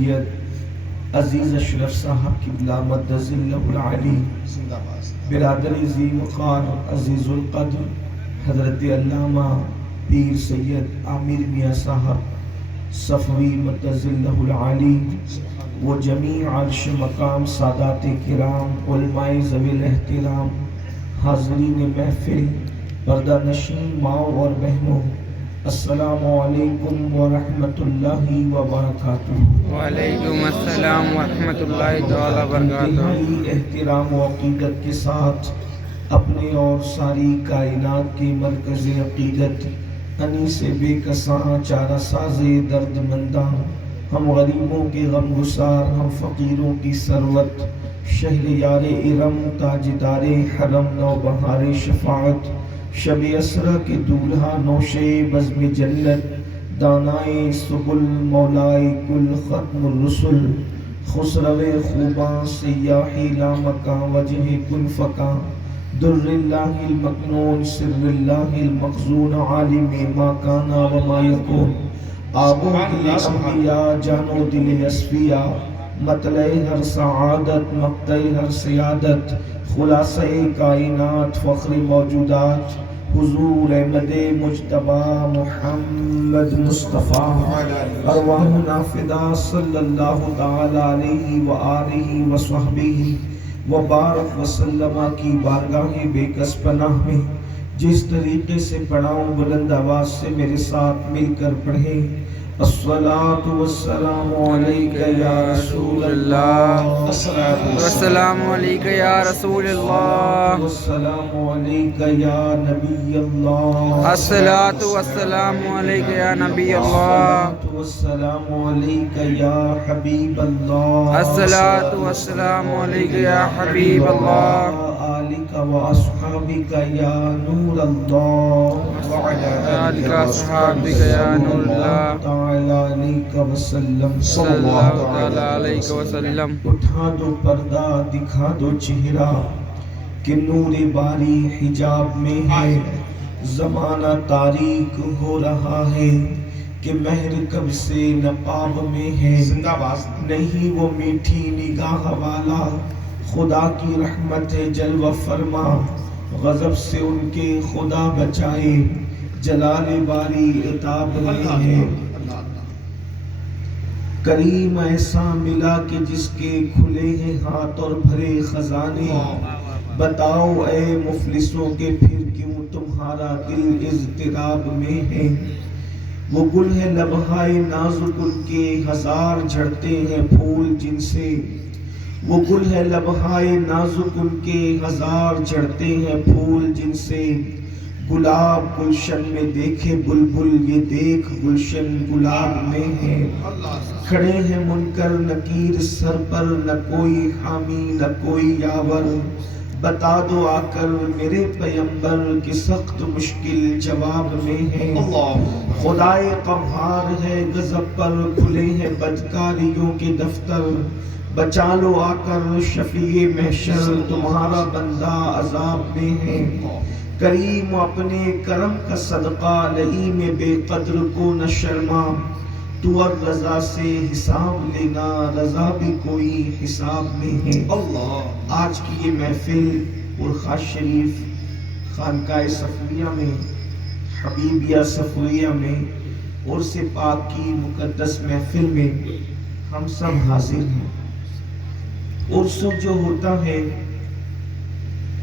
سید عزیز اشرف صاحب کی بلامت ذلہ العلی، برادر ذی وقار عزیز القدر حضرت علامہ پیر سید عامر میاں صاحب صفوی متذلہ العالی، وہ جمیع عرش مقام سادات کرام علماء ذوی الاحترام، حاضرین محفل، پردہ نشین ماؤں اور بہنوں، السلام علیکم ورحمۃ اللہ وبرکاتہ۔ وعلیکم السلام ورحمۃ اللہ تعالی وبرکاتہ۔ انتہائی احترام و عقیدت کے ساتھ اپنے اور ساری کائنات کی مرکز عقیدت انیس بے کساں چارہ ساز درد منداں، ہم غریبوں کے غم گسار، ہم فقیروں کی ثروت، شہریار ارم تاجدار حرم نوبہار شفاعت، شب اسرا کے دولہا نوشے بزم جنت، دانائے سبل مولائے کل ختم الرسل، خسرو خوباں سیاحی لامکاں وجہ کن فکاں، در اللہ المکنون سر اللہ المخزون عالم ما کانا وما یکون، آب و دل انبیاء جان و دل اصفیاء، مطلع ہر سعادت مقطع ہر سیادت، خلاصہ کائنات فخر موجودات، حضور احمد مجتبی محمد مصطفیٰ، ارواحنا فدا صلی اللہ تعالی علیہ وآلہ وصحبہ وبارک وسلم کی بارگاہ بے کس پناہ میں جس طریقے سے پڑھاؤں بلند آواز سے میرے ساتھ مل کر پڑھیں۔ الصلاة والسلام علیکہ یا رسول اللہ، والسلام علیکہ یا رسول اللہ، والسلام علیکہ یا نبی اللہ، الصلاۃ والسلام علیکہ یا نبی اللہ، والسلام علیکہ یا حبیب اللہ، الصلاۃ والسلام علیکہ یا حبیب اللہ، آلک و اصحابک یا نور اللہ، وعلی آلک و اصحابک یا نور اللہ، تعالی علیہ وسلم، صلی اللہ تعالی علیہ وسلم۔ اٹھا دو پردہ دکھا دو چہرہ کہ نور باری حجاب میں ہے، زمانہ تاریک ہو رہا ہے کہ مہر کب سے نقاب میں ہے، نہیں وہ میٹھی نگاہ والا خدا کی رحمت ہے جلوہ فرما، غضب سے ان کے خدا بچائے جلال باری عتاب میں ہے، کریم ایسا ملا کہ جس کے کھلے ہیں ہاتھ اور بھرے خزانے، بتاؤ اے مفلسوں کے پھر کیوں تمہارا دل اضطراب میں ہے، وہ گل ہے لبہائے نازک ان کے ہزار جھڑتے ہیں پھول جن سے، وہ گل ہے لبہائے نازک ان کے ہزار جھڑتے ہیں پھول جن سے، گلاب گلشن میں دیکھے بلبل یہ دیکھ گلشن گلاب میں ہے، کھڑے ہیں منکر نکیر سر پر نہ کوئی حامی نہ کوئی یاور، بتا دو آ کر میرے پیمبر کی سخت مشکل جواب میں ہے، خدائے قہار ہے غضب پر کھلے ہیں بدکاریوں کے دفتر، بچا لو آ کر شفیع محشر تمہارا بندہ عذاب میں ہے، کریم اپنے کرم کا صدقہ لئیم بے قدر کو نہ شرما، تو اب رضا سے حساب لینا رضا بھی کوئی حساب میں ہے۔ آج کی یہ محفل ارخا شریف خانقاہ صفویہ میں حبیبیہ صفویہ میں عرس پاک کی مقدس محفل میں ہم سب حاضر ہیں۔ عرس جو ہوتا ہے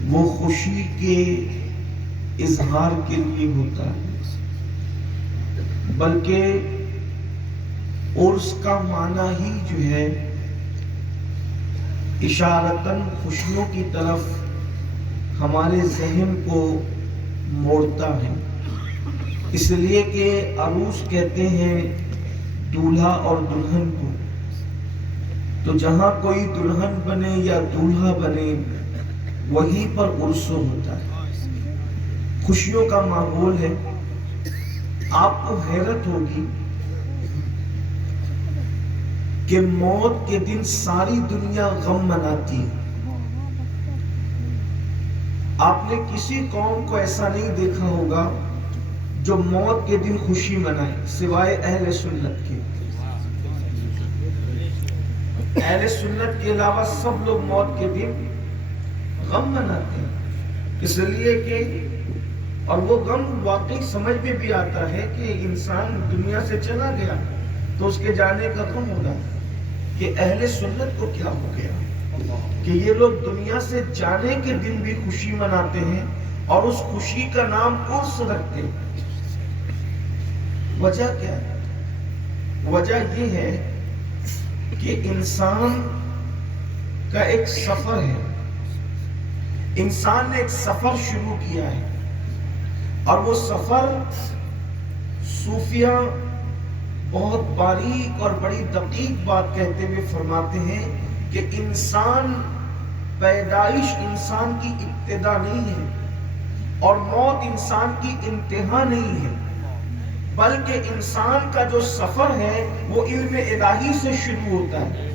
وہ خوشی کے اظہار کے لیے ہوتا ہے، بلکہ عرس کا معنی ہی جو ہے اشارتاً خوشیوں کی طرف ہمارے ذہن کو موڑتا ہے، اس لیے کہ عروس کہتے ہیں دولہا اور دلہن کو، تو جہاں کوئی دلہن بنے یا دولہا بنے وہیں پر عرس ہوتا ہے، خوشیوں کا ماحول ہے۔ آپ کو حیرت ہوگی کہ موت کے دن ساری دنیا غم مناتی ہے، آپ نے کسی قوم کو ایسا نہیں دیکھا ہوگا جو موت کے دن خوشی منائے سوائے اہل سنت کے۔ اہل سنت کے علاوہ سب لوگ موت کے دن غم مناتے ہیں، اس لیے کہ اور وہ غم واقعی سمجھ میں بھی آتا ہے کہ انسان دنیا سے چلا گیا تو اس کے جانے کا غم ہوگا کہ اہل سنت کو کیا ہو گیا کہ یہ لوگ دنیا سے جانے کے دن بھی خوشی مناتے ہیں اور اس خوشی کا نام عرس رکھتے ہیں۔ وجہ کیا ہے؟ وجہ یہ ہے کہ انسان کا ایک سفر ہے، انسان نے ایک سفر شروع کیا ہے، اور وہ سفر صوفیہ بہت باریک اور بڑی دقیق بات کہتے ہوئے فرماتے ہیں کہ انسان پیدائش انسان کی ابتدا نہیں ہے اور موت انسان کی انتہا نہیں ہے، بلکہ انسان کا جو سفر ہے وہ علم الہی سے شروع ہوتا ہے۔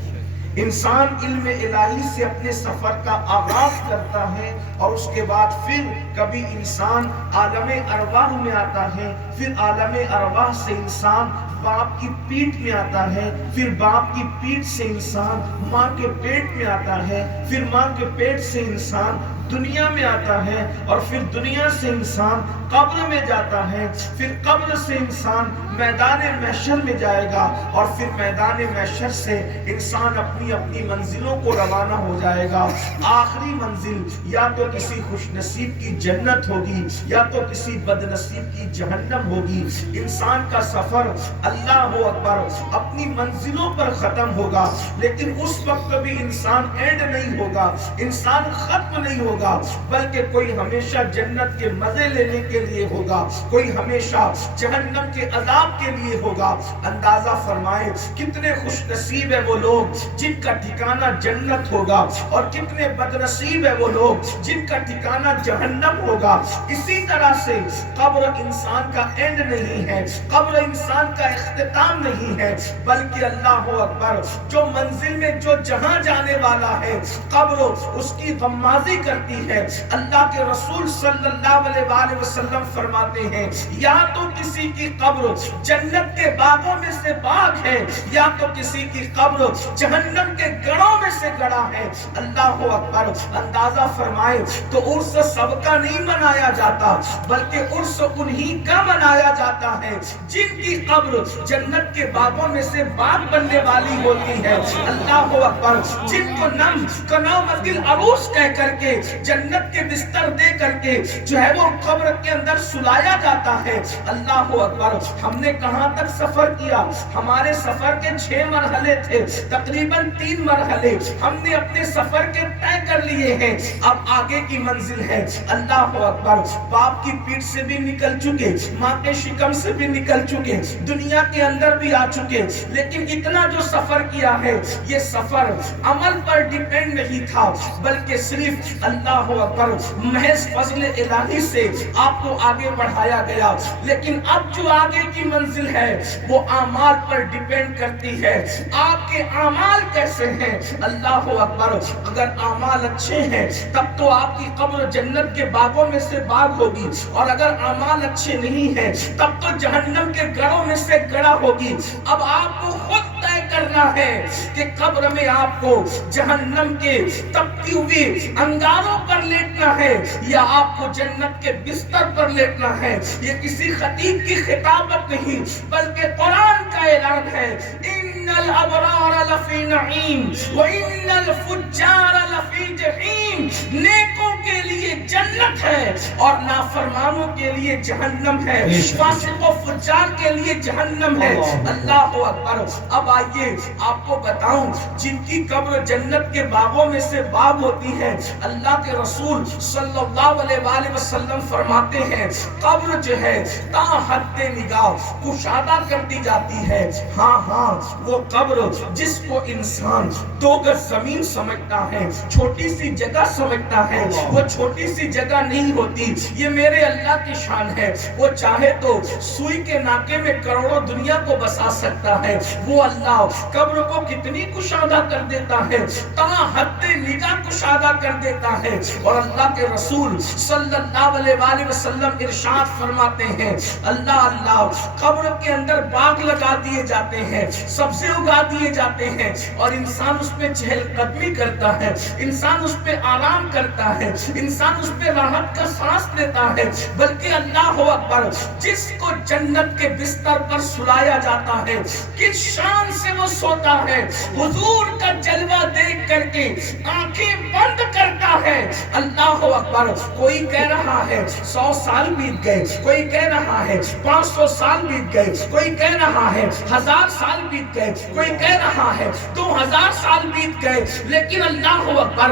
انسان علم الہی سے اپنے سفر کا آغاز کرتا ہے اور اس کے بعد پھر کبھی انسان عالم ارواح میں آتا ہے، پھر عالم ارواح سے انسان باپ کی پیٹھ میں آتا ہے، پھر باپ کی پیٹھ سے انسان ماں کے پیٹ میں آتا ہے، پھر ماں کے پیٹ سے انسان دنیا میں آتا ہے، اور پھر دنیا سے انسان قبر میں جاتا ہے، پھر قبر سے انسان میدان محشر میں جائے گا، اور پھر میدان محشر سے انسان اپنی اپنی منزلوں کو روانہ ہو جائے گا۔ آخری منزل یا تو کسی خوش نصیب کی جنت ہوگی یا تو کسی بد نصیب کی جہنم ہوگی۔ انسان کا سفر اللہ اکبر اپنی منزلوں پر ختم ہوگا، لیکن اس وقت بھی انسان اینڈ نہیں ہوگا، انسان ختم نہیں ہوگا، بلکہ کوئی ہمیشہ جنت کے مزے لینے کے لیے ہوگا، کوئی ہمیشہ جہنم کے عذاب کے لیے ہوگا۔ اندازہ فرمائے کتنے خوش نصیب ہے وہ لوگ جن کا ٹھکانہ جنت ہوگا، اور کتنے بد نصیب ہے وہ لوگ جن کا ٹھکانہ جہنم ہوگا۔ اسی طرح سے قبر انسان کا اینڈ نہیں ہے، قبر انسان کا اختتام نہیں ہے، بلکہ اللہ اکبر جو منزل میں جو جہاں جانے والا ہے قبر اس کی غمازی کرتی ہے۔ اللہ کے رسول صلی اللہ علیہ وآلہ وسلم فرماتے ہیں یا تو کسی کی قبر جنت کے باغوں میں سے باغ ہے یا تو کسی کی قبر جہنم کے گڑھوں میں سے گڑھا ہے۔ اللہ اکبر اندازہ فرمائے تو عرس سب کا نہیں منایا جاتا، بلکہ عرس انہی کا منایا جاتا ہے جن کی قبر جنت کے باغوں میں سے باغ بننے والی ہوتی ہے۔ اللہ اکبر جن کو نم کنامت العروس کہہ کر کے جنت کے بستر دے کر کے جو ہے وہ قبر کے اندر سلایا جاتا ہے۔ اللہ اکبر ہم نے کہاں تک سفر کیا؟ ہمارے سفر کے 6 مرحلے تھے، تقریباً 3 مرحلے ہم نے اپنے سفر کے طے کر لیے ہیں، اب آگے کی منزل ہے۔ اللہ اکبر باپ کی پیٹھ سے بھی نکل چکے، ماں کے شکم سے بھی نکل چکے، دنیا کے اندر بھی آ چکے، لیکن اتنا جو سفر کیا ہے یہ سفر عمل پر ڈیپینڈ نہیں تھا، بلکہ صرف اللہ اکبر محض فضل الہی سے آپ کو آگے بڑھایا گیا۔ لیکن اب جو آگے کی منزل ہے وہ اعمال پر ڈیپینڈ کرتی ہے، آپ کے اعمال کیسے ہیں۔ اللہ اکبر اگر اعمال اچھے ہیں تب تو آپ کی قبر جنت کے باغوں میں سے باغ ہوگی، اور اگر اعمال اچھے نہیں ہیں تب تو جہنم کے گڑھوں میں سے گڑھا ہوگی۔ اب آپ کو خود طے کرنا ہے کہ قبر میں آپ کو جہنم کے تپتی ہوئی انگاروں پر لیٹنا ہے یا آپ کو جنت کے بستر پر لیٹنا ہے۔ یہ کسی خطیب کی خطابت نہیں بلکہ قرآن کا اعلان ہے، ان الابرار لفی نعیم وان الفجار لفی جحیم۔ نیکوں کے لیے جنت ہے اور نافرمانوں کے لیے جہنم ہے، فاسق و فجار کے لیے جہنم ہے۔ اللہ اکبر اب آئیے آپ کو بتاؤں جن کی قبر جنت کے باغوں میں سے باغ ہوتی ہے، اللہ کے رسول صلی اللہ علیہ وآلہ وسلم فرماتے ہیں قبر جو ہے تا حد نگاہ کشادہ کر دی جاتی ہے۔ ہاں ہاں وہ قبر جس کو انسان 2 گز زمین سمجھتا ہے، چھوٹی سی جگہ سمجھتا ہے، وہ چھوٹی سی جگہ نہیں ہوتی، یہ میرے اللہ کی شان ہے۔ وہ چاہے تو سوئی کے ناکے میں کروڑوں دنیا کو بسا سکتا ہے، وہ اللہ قبر کو کتنی کشادہ کر دیتا ہے، تا حد نگاہ کشادہ کر دیتا ہے۔ اور اللہ کے رسول صلی اللہ علیہ وآلہ وسلم ارشاد فرماتے ہیں اللہ اللہ قبر کے اندر باغ لگا دیے جاتے ہیں، سبز پودے اگا دیے جاتے ہیں اور انسان اس پہ چہل قدمی کرتا ہے، انسان اس پہ آرام کرتا ہے، انسان اس پہ راحت کا سانس لیتا ہے۔ بلکہ اللہ اکبر، جس کو جنت کے بستر پر سلایا جاتا ہے، کس شان سے وہ سوتا ہے، حضور کا جلوہ دیکھ کر کے آنکھیں بند کرتا ہے۔ اللہ اکبر، کوئی کہہ رہا ہے 100 سال بیت گئے، کوئی کہہ رہا ہے 500 سال بیت گئے، کوئی کہہ رہا ہے 1000 سال بیت گئے، کوئی کہہ رہا ہے 2000 سال بیت گئے، لیکن اللہ اکبر،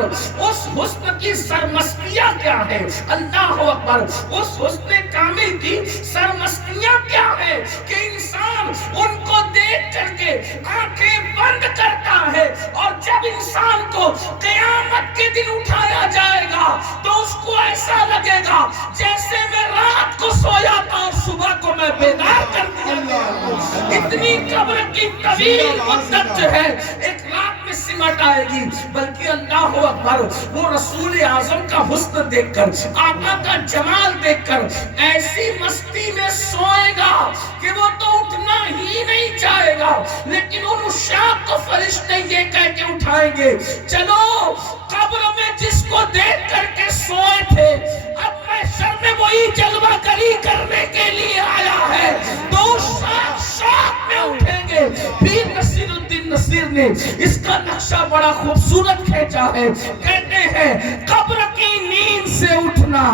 اس حسن کی سرمستیاں کیا ہے؟ اللہ اکبر، اس حسن کامل کی سرمستیاں کیا ہے کہ انسان ان کو دیکھ کر کے آنکھیں بند کرتا ہے، اور جب انسان کو قیامت کے دن اٹھایا جائے گا تو اس کو ایسا لگے گا جیسے میں رات کو سویا تھا اور صبح کو میں بیدار کر دیا گیا۔ اتنی قبر کی طویل مدت جو ہے ایک رات میں سمٹ آئے گی۔ بلکہ اللہ اکبر، وہ رسول اعظم کا حسن دیکھ کر، آقا کا جمال دیکھ کر ایسی مستی میں سوئے گا کہ وہ تو اٹھنا ہی نہیں چاہے گا، لیکن ان اشاق کو فرشتے یہ کہہ کے اٹھائیں گے، چلو قبر میں جس کو دیکھ کر کے سوئے تھے، اب محشر میں وہی جلوہ گری کرنے کے لیے آیا ہے، تو شاق میں اٹھیں گے۔ پیر نصیر الدین نصیر نے اس کا نقشہ بڑا خوبصورت کھینچا ہے، کہتے ہیں قبر کی نیند سے اٹھنا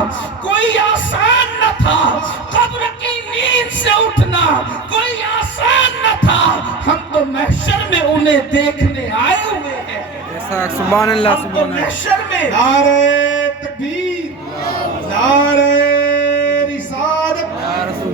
کوئی آسان نہ تھا، قبر کی نیند سے اٹھنا کوئی آسان نہ تھا، ہم تو محشر میں انہیں دیکھنے آئے ہوئے ہیں۔ سبحان اللہ، ہم تو سبحان اللہ۔ محشر میں نعرہ تکبیر، نعرہ رسالت،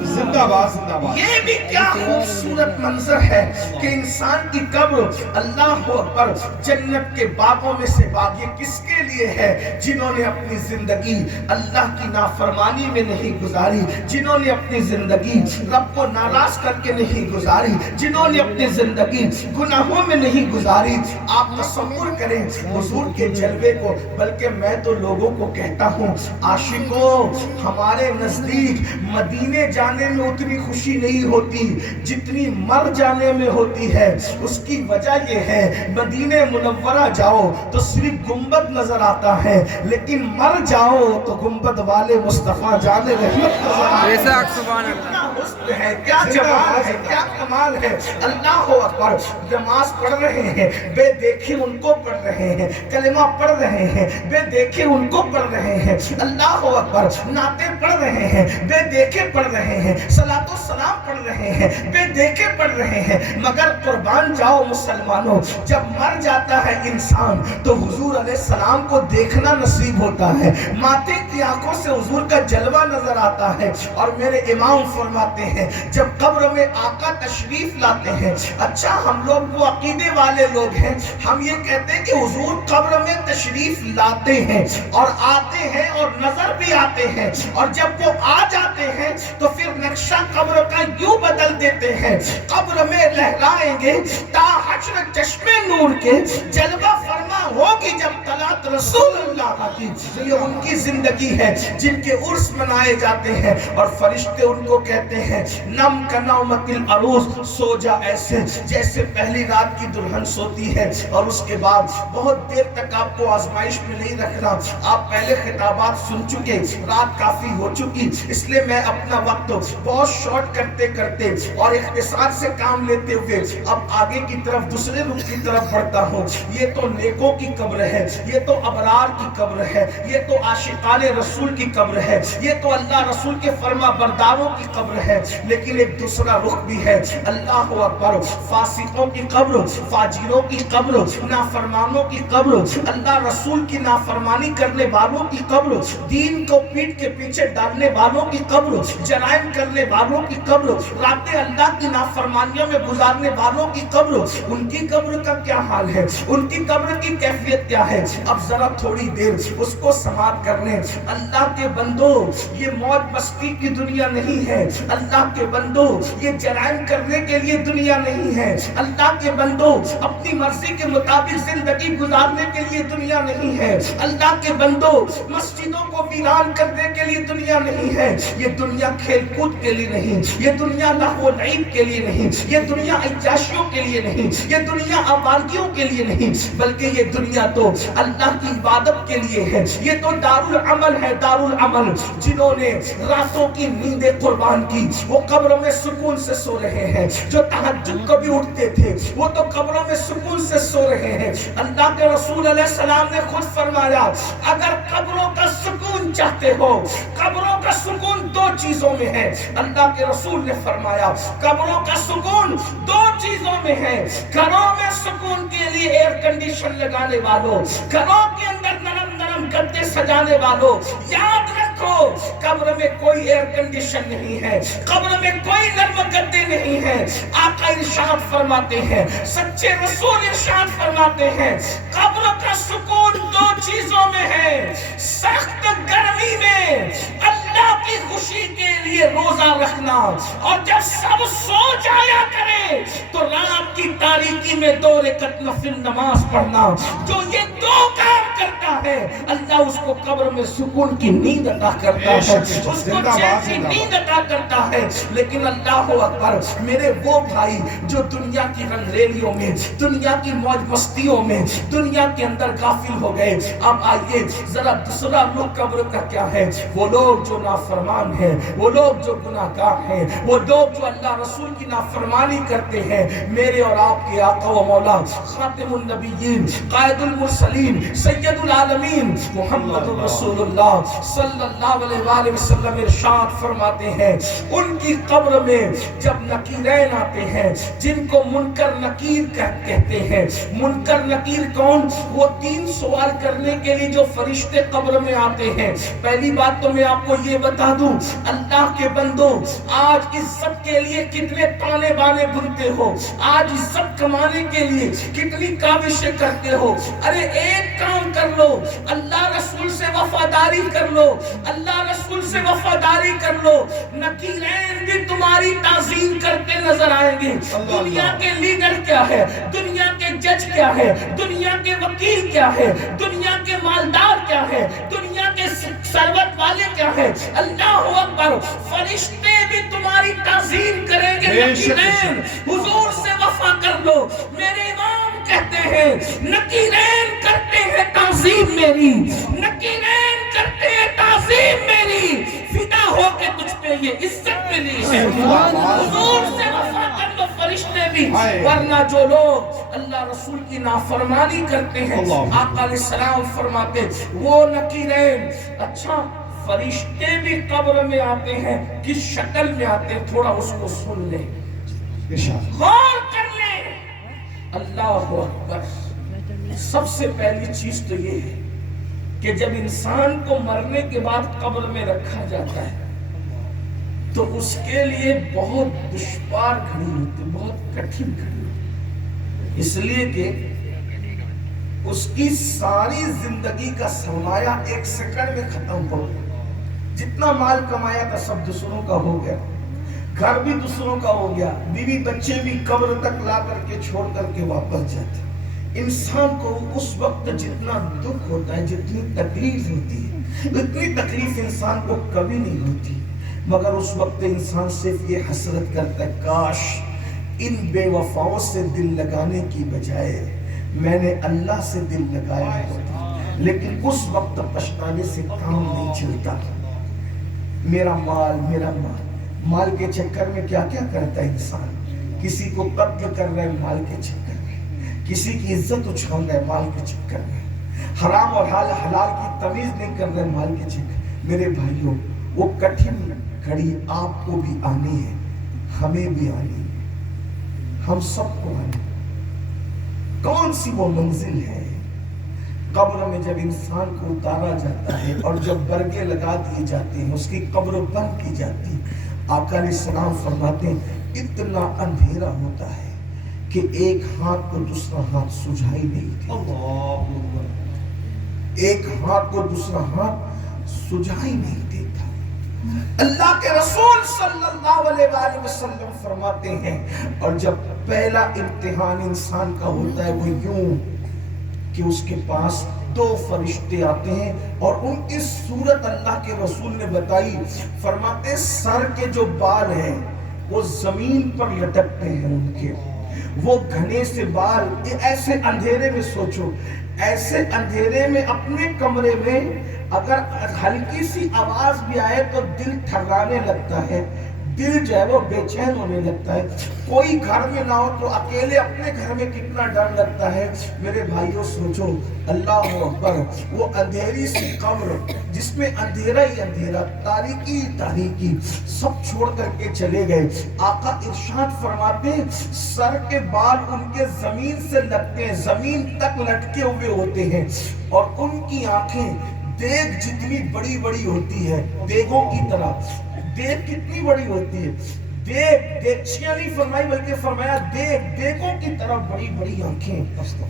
زندہ باد زندہ باد۔ یہ بھی کیا خوبصورت منظر ہے کہ انسان کی قبر، اللہ اکبر، جنت کے باغوں میں سے باغ یہ کس کے لیے ہے؟ جنہوں نے اپنی زندگی اللہ کی نافرمانی میں نہیں گزاری، جنہوں نے اپنی زندگی رب کو ناراض کر کے نہیں گزاری، جنہوں نے اپنی زندگی گناہوں میں نہیں گزاری۔ آپ تصور کریں حضور کے جلوے کو۔ بلکہ میں تو لوگوں کو کہتا ہوں، عاشقوں، ہمارے نزدیک مدینے جانے میں اتنی خوشی نہیں ہوتی جتنی مر جانے میں ہوتی ہے۔ اس کی وجہ یہ ہے، مدینے منورہ جاؤ تو صرف گنبد نظر آتا ہے، لیکن مر جاؤ تو گنبد والے مصطفیٰ جان رحمت نظر آتے ہیں۔ سبحان اللہ۔ کیا حسن ہے، کیا جمال ہے، کیا کمال ہے۔ اللہ اکبر، نماز پڑھ رہے ہیں، بے دیکھے ان کو پڑھ رہے ہیں، کلمہ پڑھ رہے ہیں، بے دیکھے ان کو پڑھ رہے ہیں۔ اللہ اکبر، نعتیں پڑھ رہے ہیں، بے دیکھے پڑھ رہے ہیں، صلاۃ و سلام پڑھ رہے ہیں، بے دیکھے پڑھ رہے ہیں۔ مگر قربان جاؤ مسلمانوں، جب مر جاتا ہے انسان تو حضور علیہ السلام کو دیکھنا نصیب ہوتا ہے، ماتے کی آنکھوں سے حضور کا جلوہ نظر آتا ہے۔ اور میرے امام فرماتے ہیں جب قبر میں آقا تشریف لاتے ہیں، اچھا ہم لوگ وہ عقیدے والے لوگ ہیں، ہم یہ کہتے ہیں کہ حضور قبر میں تشریف لاتے ہیں اور آتے ہیں اور نظر بھی آتے ہیں، اور جب وہ آ جاتے ہیں تو پھر نقشہ قبر کا یوں بدل دیتے ہیں، قبر میں لہرائیں گے تا حشر چشمے نور کے، جلوہ فرما ہوگی جب طلعت رسول اللہ کی۔ یہ ان کی زندگی ہے جن کے عرس منائے جاتے ہیں، اور فرشتے ان کو کہتے ہیں نم کا نومت العروس، سو جا ایسے جیسے پہلی رات کی دلہن سوتی ہے، اور اس کے بعد بہت دیر تک آپ کو آزمائش میں نہیں رکھنا۔ آپ پہلے خطابات سن چکے، رات کافی ہو چکی، اس لیے میں اپنا وقت بہت شارٹ کرتے کرتے اور اختصار سے کام لیتے ہوئے اب آگے کی طرف دوسرے رخ کی طرف بڑھتا ہوں۔ یہ تو نیکوں کی قبر ہے، یہ تو ابرار کی قبر ہے، یہ تو عاشقان رسول کی قبر ہے، یہ تو اللہ رسول کے فرما برداروں کی قبر ہے۔ لیکن ایک دوسرا رخ بھی ہے، اللہ اکبر، فاسقوں کی قبر، فاجروں کی قبر، نافرمانوں کی قبر، اللہ رسول کی نافرمانی کرنے والوں کی قبر، دین کو پیٹ کے پیچھے ڈالنے والوں کی قبر، جرائم کرنے والوں کی قبر، راتیں اللہ کی نافرمانیوں میں گزارنے والوں کی قبر۔ ان کی قبر کا کیا حال ہے، ان کی قبر کی کیفیت کیا ہے؟ اب ذرا تھوڑی دیر اس کو سماعت کر لیں۔ اللہ کے بندو، یہ موج مستی کی دنیا نہیں ہے، اللہ کے بندو یہ جرائم کرنے کے لیے دنیا نہیں ہے، اللہ کے بندو اپنے اپنی مرضی کے مطابق زندگی گزارنے کے لیے دنیا نہیں ہے۔ اللہ کے بندو، مسجدوں کو ویران کرنے کے لیے دنیا نہیں ہے۔ یہ دنیا کھیل کود کے لیے نہیں، یہ دنیا لہو و لعب کے لیے نہیں، یہ دنیا عیاشیوں کے لیے نہیں، یہ دنیا آوارگیوں کے لیے نہیں، بلکہ یہ دنیا تو اللہ کی عبادت کے لیے ہے۔ یہ تو دارالعمل ہے، دارالعمل۔ جنہوں نے راتوں کی نیندیں قربان کی وہ قبروں میں سکون سے سو رہے ہیں۔ جو تہجد کو بھی اٹھتے تھے وہ تو قبروں میں سکون سے سو رہے ہیں۔ اللہ کے رسول علیہ السلام نے خود فرمایا، اگر قبروں کا سکون چاہتے ہو، قبروں کا سکون دو چیزوں میں ہے۔ اللہ کے رسول نے فرمایا قبروں کا سکون دو چیزوں میں ہے۔ گھروں میں سکون کے لیے ایئر کنڈیشن لگانے والوں، گھروں کے اندر نرم نرم گدے سجانے والوں، یاد رکھو قبر میں کوئی ایئر کنڈیشن نہیں ہے، قبر میں کوئی نرم گدے نہیں ہے۔ آقا ارشاد فرماتے ہیں، سچے رسول ارشاد فرماتے ہیں، قبر کا سکون دو چیزوں میں ہے۔ سخت گرمی میں اللہ کی خوشی کے لیے روزہ رکھنا، اور جب سب سو جایا کرے تو رات کی تاریکی میں 2 رکعت نفل نماز پڑھنا۔ جو یہ دو کام کرتا ہے اللہ اس کو قبر میں سکون کی نیند عطا کرتا ہے، اس کو چین کی نیند عطا کرتا ہے۔ لیکن اللہ اکبر، میرے وہ بھائی جو دنیا کی رنگ ریلیوں میں، دنیا کی موج مستیوں میں، دنیا کے اندر غافل ہو گئے۔ اب آئیے ذرا دوسرا رخ قبر کا کیا ہے؟ وہ لوگ جو نافرمان ہیں، وہ لوگ جو گناہ گار ہیں، وہ لوگ جو اللہ رسول کی نافرمانی کرتے ہیں۔ میرے اور آپ کے آقا و مولا خاتم النبیین، قائد المرسلین، سید العالمین محمد رسول اللہ صلی اللہ علیہ وآلہ وسلم ارشاد فرماتے ہیں، ان کی قبر میں جب نکیرین آتے ہیں، جن کو منکر نکیر کہتے ہیں۔ منکر نکیر کون؟ وہ 3 سوال کرنے کے لیے جو فرشتے قبر میں آتے ہیں۔ پہلی بات تو میں آپ کو یہ بتا دوں، اللہ کے بندو، آج عزت کے لیے کتنے تانے بانے بنتے ہو، آج عزت کمانے کے لیے کتنی کاوشیں کرتے ہو۔ ارے ایک کام کر لو، اللہ رسول سے وفاداری کر لو، اللہ رسول سے وفاداری کر لو، نکیرین بھی تمہاری تعظیم کرتے نظر آئیں گے۔ دنیا کے لیڈر کیا ہے، دنیا کے جج کیا ہے، دنیا کے وکیل کیا ہے، دنیا کے مالدار کیا ہے، دنیا کے ثروت والے کیا ہے، اللہ اکبر، فرشتے بھی تمہاری تعظیم کریں گے۔ نکیرین حضور سے وفا کر لو۔ میرے امام کہتے ہیں نکیرین کرتے ہیں تعظیم میری، نکیرین کرتے ہیں تعظیم میری، فدا ہو کے تجھ پہ یہ عزت ملی ہے۔ حضور سے وفا کر لو فرشتے بھی، ورنہ جو لوگ اللہ رسول کی نافرمانی کرتے ہیں، آقا علیہ السلام فرماتے وہ نکیرین۔ اچھا، فرشتے بھی قبر میں آتے ہیں، کس شکل میں آتے ہیں؟ تھوڑا اس کو سن لیں، غور کر لیں۔ اللہ اکبر، سب سے پہلی چیز تو یہ ہے کہ جب انسان کو مرنے کے بعد قبر میں رکھا جاتا ہے تو اس کے لیے بہت دشوار گھڑی ہوتی ہے، بہت کٹھن گھڑی ہوتی ہے، اس لیے کہ اس کی ساری زندگی کا سرمایہ 1 سیکنڈ میں ختم ہو گیا۔ جتنا مال کمایا تھا سب دوسروں کا ہو گیا، گھر بھی دوسروں کا ہو گیا، بیوی بچے بھی قبر تک لا کر کے چھوڑ کر کے واپس جاتے۔ انسان کو اس وقت جتنا دکھ ہوتا ہے، جتنی تکلیف ہوتی ہے، اتنی تکلیف انسان کو کبھی نہیں ہوتی، مگر اس وقت انسان صرف یہ حسرت کرتا ہے کاش ان بے وفاؤں سے دل لگانے کی بجائے میں نے اللہ سے دل لگایا ہوتا۔ لیکن اس وقت پچھتانے سے کام نہیں چلتا۔ میرا مال، میرا مال، مال کے چکر میں کیا کیا کرتا ہے انسان؟ کسی کو قتل کر رہا ہے مال کے چکر میں، کسی کی عزت اچھال رہا ہے مال کے چکر میں، حرام اور حلال کی تمیز نہیں کر رہے مال کے چکر۔ میرے بھائیوں، وہ کٹھن گھڑی آپ کو بھی آنی ہے، ہمیں بھی آنی ہے، ہم سب کو آنی ہے۔ کون سی وہ منزل ہے؟ قبر میں جب انسان کو اتارا جاتا ہے اور جب برگے لگا دیے جاتے ہیں، اس کی قبر بند کی جاتی ہے، آقا علیہ السلام فرماتے ہیں اتنا اندھیرا ہوتا ہے کہ ایک ہاتھ کو دوسرا ہاتھ سجھائی نہیں دیتا، ایک ہاتھ کو دوسرا ہاتھ سجھائی نہیں دیتا۔ اللہ کے رسول صلی اللہ علیہ وآلہ وسلم فرماتے ہیں اور جب پہلا امتحان انسان کا ہوتا ہے وہ یوں کہ اس کے پاس دو فرشتے آتے ہیں اور ان کی صورت اللہ کے رسول نے بتائی. فرماتے ہیں سر کے جو بال ہیں وہ زمین پر لٹکتے ہیں ان کے، وہ گھنے سے بال. ایسے اندھیرے میں سوچو، ایسے اندھیرے میں اپنے کمرے میں اگر ہلکی سی آواز بھی آئے تو دل تھرانے لگتا ہے، دل جو ہے وہ بے چین ہونے لگتا ہے. کوئی گھر میں نہ ہو تو اکیلے اپنے گھر میں کتنا ڈر لگتا ہے. میرے بھائیوں سوچو، اللہ اکبر، وہ اندھیری سی قبر جس میں اندھیرا ہی اندھیرا، تاریکی تاریکی، سب چھوڑ کر کے چلے گئے. آقا ارشاد فرماتے ہیں سر کے بال ان کے زمین سے لگتے ہیں، زمین تک لٹکے ہوئے ہوتے ہیں، اور ان کی آنکھیں دیگ جتنی بڑی بڑی ہوتی ہے، دیگوں کی طرح. دیگ کتنی بڑی ہوتی ہے؟ دیگچیاں نہیں فرمائی بلکہ فرمایا دیگوں کی طرح بڑی بڑی آنکھیں،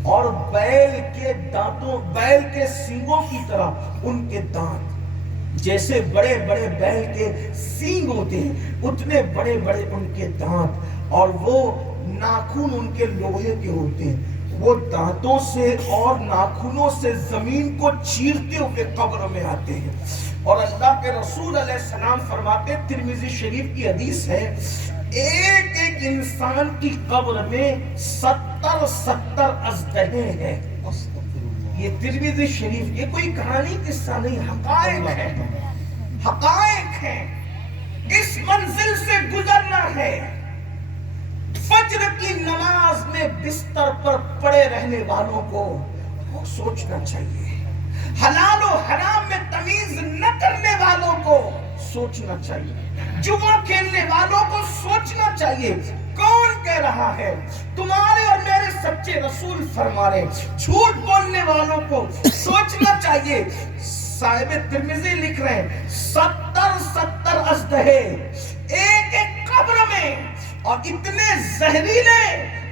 اور بیل کے دانتوں، بیل کے سینگوں کی طرح ان کے دانت. جیسے بڑے بڑے بیل کے سینگ ہوتے ہیں اتنے بڑے بڑے ان کے دانت، اور وہ ناخن ان کے لوہے کے ہوتے ہیں. وہ دانتوں سے اور ناخنوں سے زمین کو چیرتے ہوئے قبر میں آتے ہیں. اور اللہ کے رسول علیہ السلام فرماتے، ترمذی شریف کی حدیث ہے، ایک ایک انسان کی قبر میں 70 اژدہیں ہیں. یہ ترمذی شریف، یہ کوئی کہانی قصہ نہیں، حقائق ہے، حقائق ہے. اس منزل سے گزرنا ہے. فجر کی نماز میں بستر پر پڑے رہنے والوں کو سوچنا چاہیے. حلال و حرام میں تمیز نہ کرنے والوں کو سوچنا چاہیے. جوا کھیلنے والوں کو سوچنا چاہیے. کون کہہ رہا ہے؟ تمہارے اور میرے سچے رسول فرما رہے. جھوٹ بولنے والوں کو سوچنا چاہیے. صاحب ترمذی لکھ رہے ہیں 70 اژدہے ایک ایک قبر میں، اور اتنے زہریلے.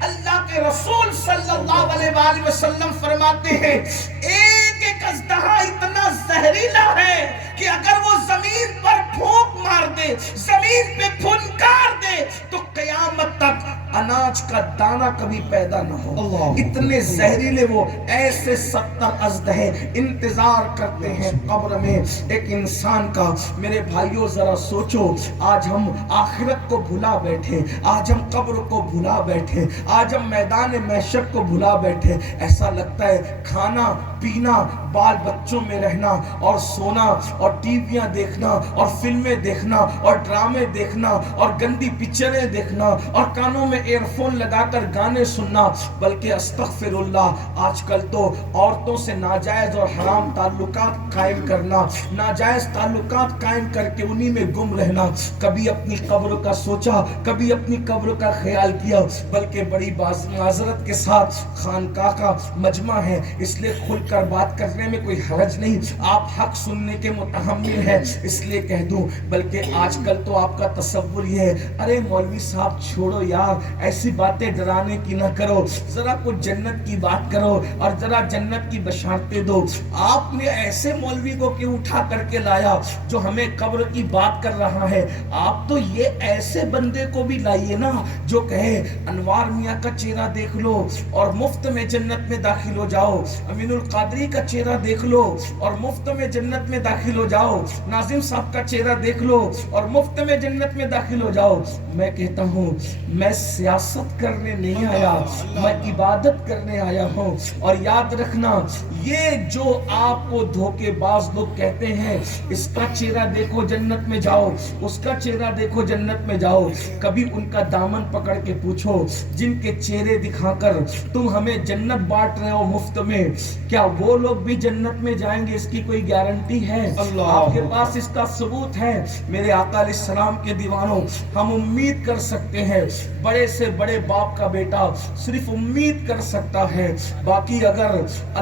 اللہ کے رسول صلی اللہ علیہ وآلہ وسلم فرماتے ہیں ایک ایک اژدہا اتنا زہریلا ہے کہ اگر وہ زمین پر پھونک مار دے، زمین پہ پھنکار دے تو قیامت تک اناج کا دانہ کبھی پیدا نہ ہو. اتنے زہریلے وہ. ایسے 70 اژدہے انتظار کرتے ہیں قبر میں ایک انسان کا. میرے بھائیوں ذرا سوچو، آج ہم آخرت کو بھلا بیٹھے، آج ہم قبر کو بھلا بیٹھے، آج ہم میدان محشر کو بھلا بیٹھے. ایسا لگتا ہے کھانا پینا، بال بچوں میں رہنا اور سونا اور ٹی ویاں دیکھنا اور فلمیں دیکھنا اور ڈرامے دیکھنا اور گندی پکچریں دیکھنا اور کانوں میں ایئر فون لگا کر گانے سننا. بلکہ استغفر اللہ، آج کل تو عورتوں سے ناجائز اور حرام تعلقات قائم کرنا، ناجائز تعلقات قائم کر کے انہی میں گم رہنا. کبھی اپنی قبر کا سوچا، کبھی اپنی قبر کا خیال کیا. بلکہ بڑی معذرت کے ساتھ خانقاہ کا مجمع ہے، اس لیے کھل کر بات کرنے میں کوئی حرج نہیں. آپ حق سننے کے متحمل ہیں اس لیے کہہ دوں. بلکہ آج کل تو آپ کا تصور یہ ہے، ارے مولوی صاحب چھوڑو یار، ایسی باتیں ڈرانے کی نہ کرو، ذرا کچھ جنت کی بات کرو اور ذرا جنت کی بشارتیں دو. آپ نے ایسے مولوی کو کیوں اٹھا کر کے لایا جو ہمیں قبر کی بات کر رہا ہے؟ آپ تو یہ ایسے بندے کو بھی لائیے نا جو کہے انوار میاں کا چہرہ دیکھ لو اور مفت میں جنت میں داخل ہو جاؤ، امین القادری کا چہرہ دیکھ لو اور مفت میں جنت میں داخل ہو جاؤ، ناظم صاحب کا چہرہ دیکھ لو اور مفت میں جنت میں داخل ہو جاؤ. میں کہتا ہوں میں سیاست کرنے نہیں آیا، میں عبادت کرنے آیا ہوں. اور یاد رکھنا، یہ جو آپ کو دھوکے باز لوگ کہتے ہیں اس کا چہرہ دیکھو جنت میں جاؤ، اس کا چہرہ دیکھو جنت میں جاؤ، کبھی ان کا دامن پکڑ کے پوچھو جن کے چہرے دکھا کر تم ہمیں جنت بانٹ رہے ہو مفت میں، کیا وہ لوگ بھی جنت میں جائیں گے؟ اس کی کوئی گارنٹی ہے؟ آپ کے پاس اس کا ثبوت ہے؟ میرے آقا علیہ السلام کے دیوانوں، ہم امید کر سکتے ہیں بڑے سے بڑے باپ کا بیٹا صرف امید کر سکتا ہے، باقی اگر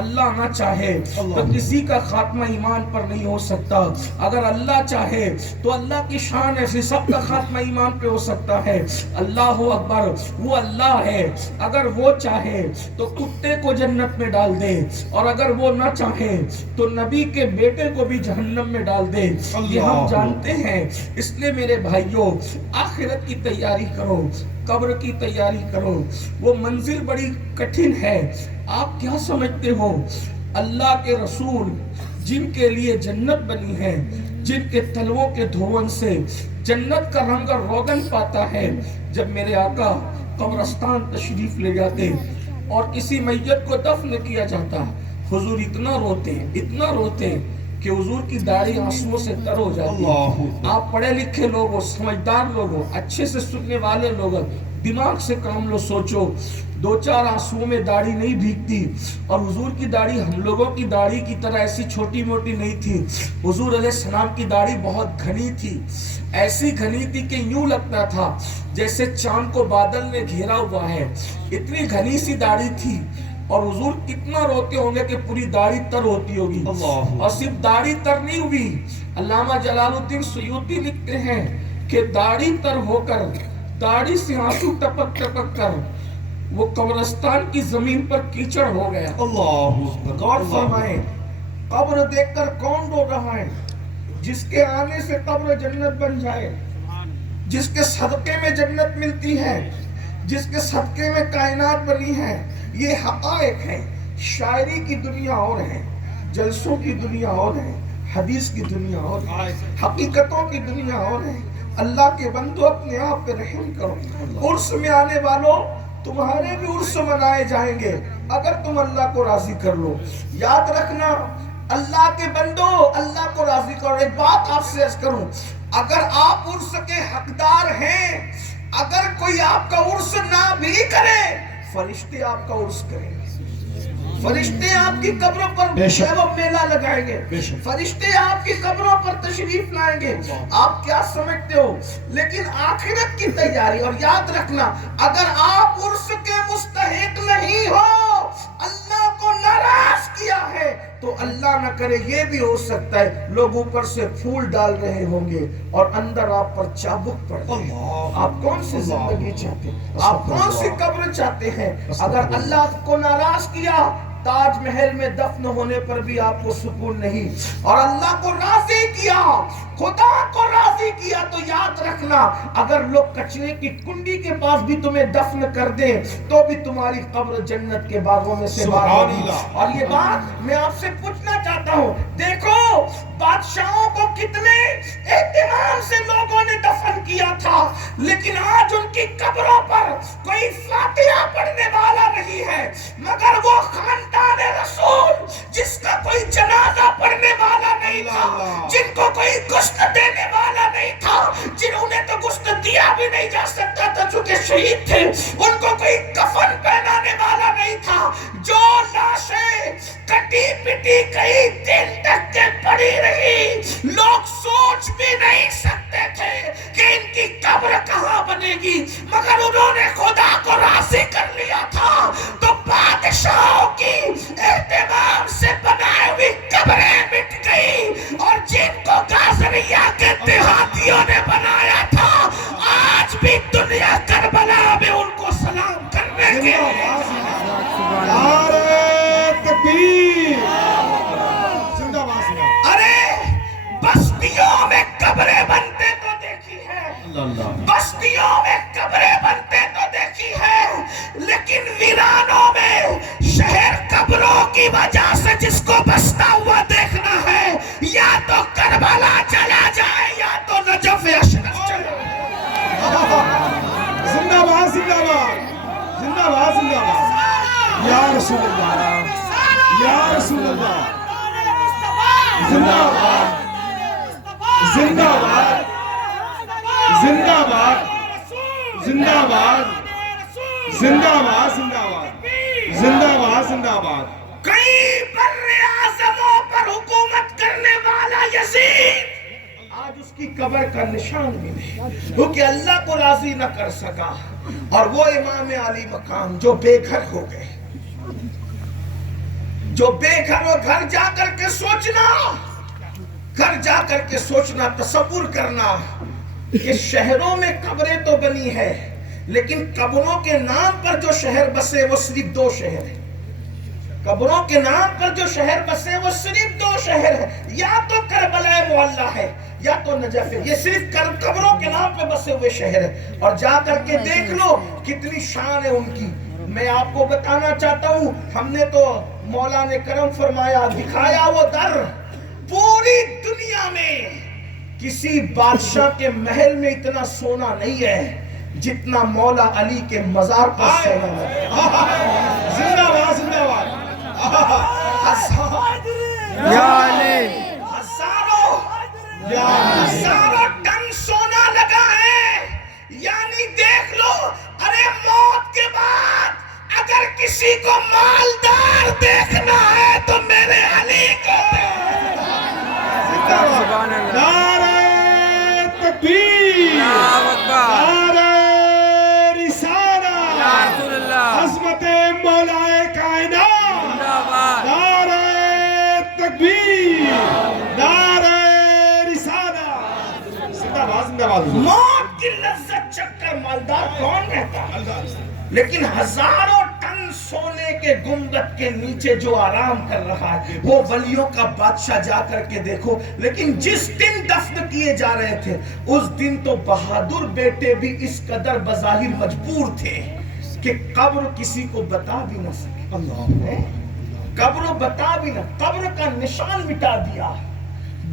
اللہ نہ چاہے تو کسی کا خاتمہ ایمان پر نہیں ہو سکتا۔ اگر اللہ چاہے تو اللہ کی شان ایسی سب کا خاتمہ ایمان پہ ہو سکتا ہے۔ اللہ اکبر، وہ اللہ ہے، اگر وہ چاہے تو کتے کو جنت میں ڈال دے، اور اگر وہ نہ چاہے تو نبی کے بیٹے کو بھی جہنم میں ڈال دے، یہ ہم جانتے ہیں۔ اس لیے میرے بھائیوں، آخرت کی تیاری کرو، قبر کی تیاری کرو، وہ منزل بڑی کٹھن ہے۔ آپ کیا سمجھتے ہو، اللہ کے رسول جن کے لیے جنت بنی ہے، جن کے تلووں کے دھون سے جنت کا رنگ اور روغن پاتا ہے، جب میرے آقا قبرستان تشریف لے جاتے اور کسی میت کو دفن کیا جاتا، حضور اتنا روتے کہ حضور کی داڑھی آنسوؤں سے تر ہو جاتی۔ آپ پڑھے لکھے لوگ ہو، سمجھدار لوگ ہو، اچھے سے سننے والے لوگ ہو، دماغ سے کام لو، سوچو، 2-4 آنسوؤں میں داڑھی نہیں بھیگتی، اور حضور کی داڑھی ہم لوگوں کی داڑھی کی طرح ایسی چھوٹی موٹی نہیں تھی۔ حضور علیہ السلام کی داڑھی بہت گھنی تھی، ایسی گھنی تھی کہ یوں لگتا تھا جیسے چاند کو بادل نے گھیرا ہوا ہے، اتنی گھنی سی داڑھی تھی۔ اور حضور کتنا روتے ہوں گے کہ پوری داڑھی تر ہوتی ہوگی، اور صرف داڑھی تر نہیں ہوئی، علامہ جلال الدین سیوطی لکھتے ہیں کہ داڑھی تر ہو کر، داڑھی سے آنسو ٹپک ٹپک کر وہ قبرستان کی زمین پر کیچڑ ہو گیا۔ غور فرمائیں، قبر دیکھ کر کون رو رہا ہے؟ جس کے آنے سے قبر جنت بن جائے، جس کے صدقے میں جنت ملتی ہے، جس کے صدقے میں کائنات بنی ہے۔ یہ حقائق ہیں۔ شاعری کی دنیا اور ہے، جلسوں کی دنیا اور ہے، حدیث کی دنیا اور ہے، حقیقتوں کی دنیا اور ہے۔ اللہ کے بندو اپنے آپ پہ رحم کرو۔ عرس میں آنے والوں، تمہارے بھی عرس منائے جائیں گے اگر تم اللہ کو راضی کر لو۔ یاد رکھنا، اللہ کے بندو، اللہ کو راضی کرو۔ ایک بات آپ سے عرض کروں، اگر آپ عرس کے حقدار ہیں، اگر کوئی آپ کا عرس نہ بھی کرے، فرشتے آپ کا عرس کریں گے، فرشتے آپ کی قبروں پر میلہ لگائیں گے، فرشتے آپ کی قبروں پر تشریف لائیں گے۔ آپ کیا سمجھتے ہو؟ لیکن آخرت کی تیاری، اور یاد رکھنا، اگر آپ عرس کے مستحق نہیں ہو، اللہ کو ناراض کیا ہے، تو اللہ نہ کرے یہ بھی ہو سکتا ہے لوگ اوپر سے پھول ڈال رہے ہوں گے اور اندر آپ پر چابک پڑ گئے۔ آپ کون سی زندگی چاہتے ہیں؟ آپ کون سی قبر چاہتے ہیں؟ اگر اللہ کو ناراض کیا، تاج محل میں دفن ہونے پر بھی آپ کو سکون نہیں، اور اللہ کو راضی کیا، خدا کو راضی کیا، تو یاد رکھنا، اگر لوگ کچرے کی کنڈی کے پاس بھی تمہیں دفن کر دیں تو بھی تمہاری قبر جنت کے باغوں میں سے باہر ہوگی۔ اور یہ بات میں آپ سے پوچھنا چاہتا ہوں، دیکھو بادشاہوں کو کتنے اہتمام سے لوگوں نے دفن کیا تھا، لیکن آج ان کی قبروں پر کوئی فاتحہ پڑھنے والا نہیں ہے، مگر وہ خاندان رسول جس کا کوئی جنازہ پڑھنے والا نہیں تھا، جن کو کوئی گشت دینے والا نہیں تھا، جنہوں نے تو گشت دیا بھی نہیں جا سکتا تھا چونکہ شہید تھے، ان کو کوئی کفن پہنانے والا نہیں تھا، جو لاشیں کٹی پٹی کئی دن تک کے پڑی رہی، لوگ سوچ بھی نہیں سکتے تھے کہ ان کی قبر کہاں بنے گی، مگر انہوں نے خدا کو راضی کر لیا تھا، تو بادشاہوں کی اہتمام سے بنائی ہوئی قبریں مٹ گئی، اور جن کو گازریہ کے دیہاتیوں نے بنایا تھا، آج بھی دنیا کربلا میں ان کو سلام کرنے کے بستیوں میں قبریں بنتے تو دیکھی ہے، بستیوں میں قبریں بنتے تو دیکھی ہے، لیکن ویرانوں میں شہر قبروں کی وجہ سے جس کو بستا ہوا دیکھنا ہے، یا تو کربلا چلا جائے یا تو نجف اشرف چلا جائے۔ زندہ باد، زندہ باد، زندہ باد، زندہ باد، یا رسول اللہ، یا رسول اللہ، زندہ باد، زندہ باد، زندہ باد، زندہ باد، زندہ باد، زندہ باد، زندہ باد، زندہ باد۔ کئی بر اعظموں پر حکومت کرنے والا یزید آج اس کی قبر کا نشان بھی نہیں، کیونکہ اللہ کو راضی نہ کر سکا۔ اور وہ امام علی مقام جو بے گھر ہو گئے، جو بے گھر ہو، گھر جا کر کے سوچنا، گھر جا کر کے سوچنا، تصور کرنا کہ شہروں میں قبریں تو بنی ہے، لیکن قبروں کے نام پر جو شہر بسے وہ صرف 2 شہر ہیں۔ قبروں کے نام پر جو شہر بسے وہ صرف 2 شہر ہیں، یا تو کربلا معلی ہے یا تو نجف ہے۔ یہ صرف قبروں کے نام پہ بسے ہوئے شہر ہیں، اور جا کر کے دیکھ لو کتنی شان ہے ان کی۔ میں آپ کو بتانا چاہتا ہوں، ہم نے تو مولا نے کرم فرمایا، دکھایا وہ در، پوری دنیا میں کسی بادشاہ کے محل میں اتنا سونا نہیں ہے جتنا مولا علی کے مزار پر سونا ہے۔ زندہ باد، زندہ باد۔ ہزاروں ٹن سونا لگا ہے، یعنی دیکھ لو، ارے موت کے بعد اگر کسی کو مالدار دیکھنا ہے تو میرے علی کو نعرہ تکبیر، نعرہ رسالہ، عظمت مولا کائنات، نعرہ تکبیر، نعرہ رسالہ۔ زندہ باد، زندہ باد۔ موت کی لذت چکھ کر مالدار کون رہتا ہے؟ لیکن ہزاروں ٹن سونے کے گنبد کے نیچے جو آرام کر رہا ہے وہ ولیوں کا بادشاہ، جا کر کے دیکھو۔ لیکن جس دن دفن کیے جا رہے تھے اس دن تو بہادر بیٹے بھی اس قدر بظاہر مجبور تھے کہ قبر کسی کو بتا بھی نہ سکے، قبر بتا بھی نہ، قبر کا نشان مٹا دیا۔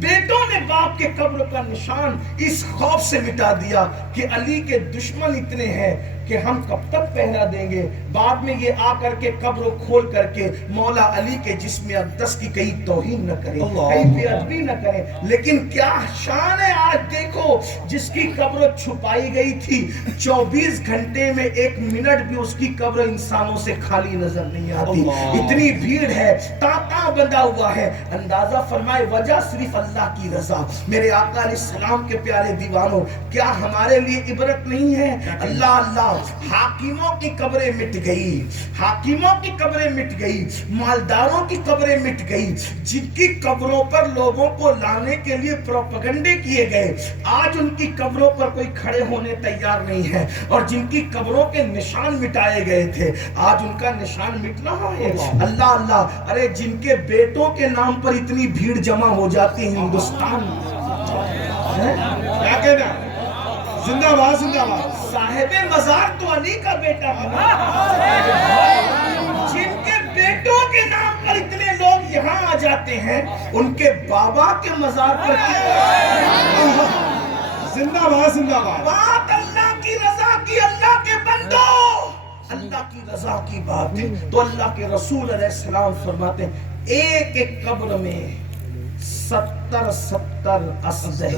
بیٹوں نے باپ کے قبر کا نشان اس خوف سے مٹا دیا کہ علی کے دشمن اتنے ہیں کہ ہم کب تک پہرا دیں گے۔ بعد میں یہ آ کر کے قبر کھول کر کے مولا علی کے جسم اقدس کی کہیں توہین نہ کریں، کہیں بے ادبی نہ کریں۔ لیکن کیا شان ہے، آج دیکھو جس کی قبر چھپائی گئی تھی 24 گھنٹے میں 1 منٹ بھی اس کی قبر انسانوں سے خالی نظر نہیں آتی، اتنی بھیڑ ہے، تاں بندہ ہوا ہے۔ اندازہ فرمائے وجہ صرف اللہ کی رضا۔ میرے آقا علیہ السلام کے پیارے دیوانوں، کیا ہمارے لیے عبرت نہیں ہے؟ اللہ اللہ، حاکموں کی قبریں مٹ گئی، حاکموں کی قبریں مٹ گئی، مالداروں کی قبریں مٹ گئی، جن کی قبروں پر لوگوں کو لانے کے لیے پروپیگنڈے کیے گئے، آج ان کی قبروں پر کوئی کھڑے ہونے تیار نہیں ہے، اور جن کی قبروں کے نشان مٹائے گئے تھے آج ان کا نشان مٹ رہا ہے۔ اللہ اللہ، ارے جن کے بیٹوں کے نام پر اتنی بھیڑ جمع ہو جاتی ہے ہندوستان میں، کیا کہنا؟ زندہ باد، زندہ باد۔ صاحب مزار تو علی کا بیٹا ہے، جن کے بیٹوں کے نام پر اتنے لوگ یہاں آ جاتے ہیں، ان کے بابا کے مزار پر زندہ باد، زندہ باد۔ بات اللہ کی رضا کی، اللہ کے بندو، اللہ کی رضا کی بات ہے تو اللہ کے رسول علیہ السلام فرماتے ہیں ایک ایک قبر میں 70 اسدے،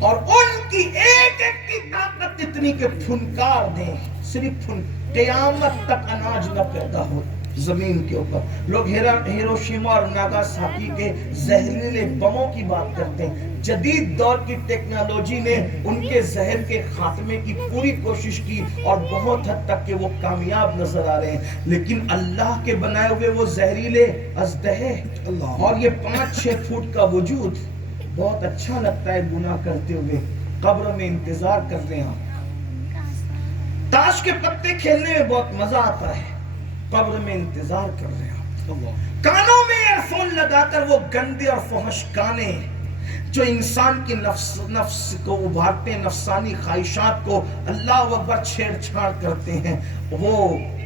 اور ان کی ایک ایک کی طاقت اتنی کہ پھنکار دیں، صرف قیامت تک اناج نہ پیدا ہو زمین کے اوپر۔ لوگ ہیروشیما اور ناگاساکی کے زہریلے بموں کی بات کرتے ہیں، جدید دور کی ٹیکنالوجی نے ان کے زہر کے خاتمے کی پوری کوشش کی اور بہت حد تک کہ وہ کامیاب نظر آ رہے ہیں، لیکن اللہ کے بنائے ہوئے وہ زہریلے اسدحے اور یہ 5-6 فٹ کا وجود بہت اچھا لگتا ہے گناہ کرتے ہوئے، قبر میں انتظار کر رہے ہیں، تاش کے پتے کھیلنے میں بہت مزہ آتا ہے، قبر میں انتظار کر رہے ہیں، کانوں میں ایئر فون لگا کر وہ گندے اور فحش گانے جو انسان کی نفس کو ابھارتے ہیں، نفسانی خواہشات کو اللہ اکبر چھیڑ چھاڑ کرتے ہیں، وہ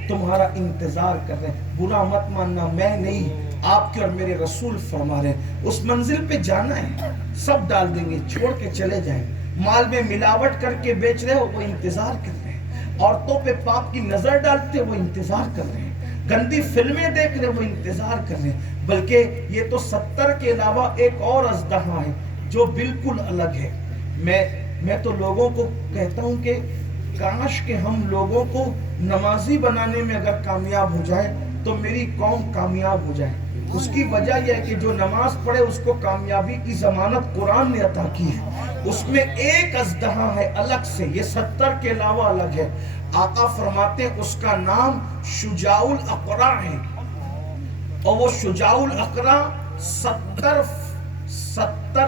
تمہارا انتظار کر رہے ہیں۔ برا مت ماننا، میں نہیں، آپ کے اور میرے رسول فرما رہے ہیں اس منزل پہ جانا ہے، سب ڈال دیں گے، چھوڑ کے چلے جائیں۔ مال میں ملاوٹ کر کے بیچ رہے ہو، وہ انتظار کر رہے ہیں، عورتوں پہ پاپ کی نظر ڈالتے وہ انتظار کر رہے ہیں، گندی فلمیں دیکھ رہے وہ انتظار کر رہے ہیں، بلکہ یہ تو 70 کے علاوہ ایک اور ازدہا ہے جو بالکل الگ ہے۔ میں تو لوگوں کو کہتا ہوں کہ کاش کہ ہم لوگوں کو نمازی بنانے میں اگر کامیاب ہو جائے تو میری قوم کامیاب ہو جائے۔ اس کی وجہ یہ ہے کہ جو نماز پڑھے اس کو کامیابی کی ضمانت قرآن نے عطا کی ہے. اس میں ایک اژدہا ہے الگ سے، یہ 70 کے علاوہ الگ ہے. آقا فرماتے ہیں اس کا نام شجاع الاقرع ہے، اور وہ شجاع الاقرع 70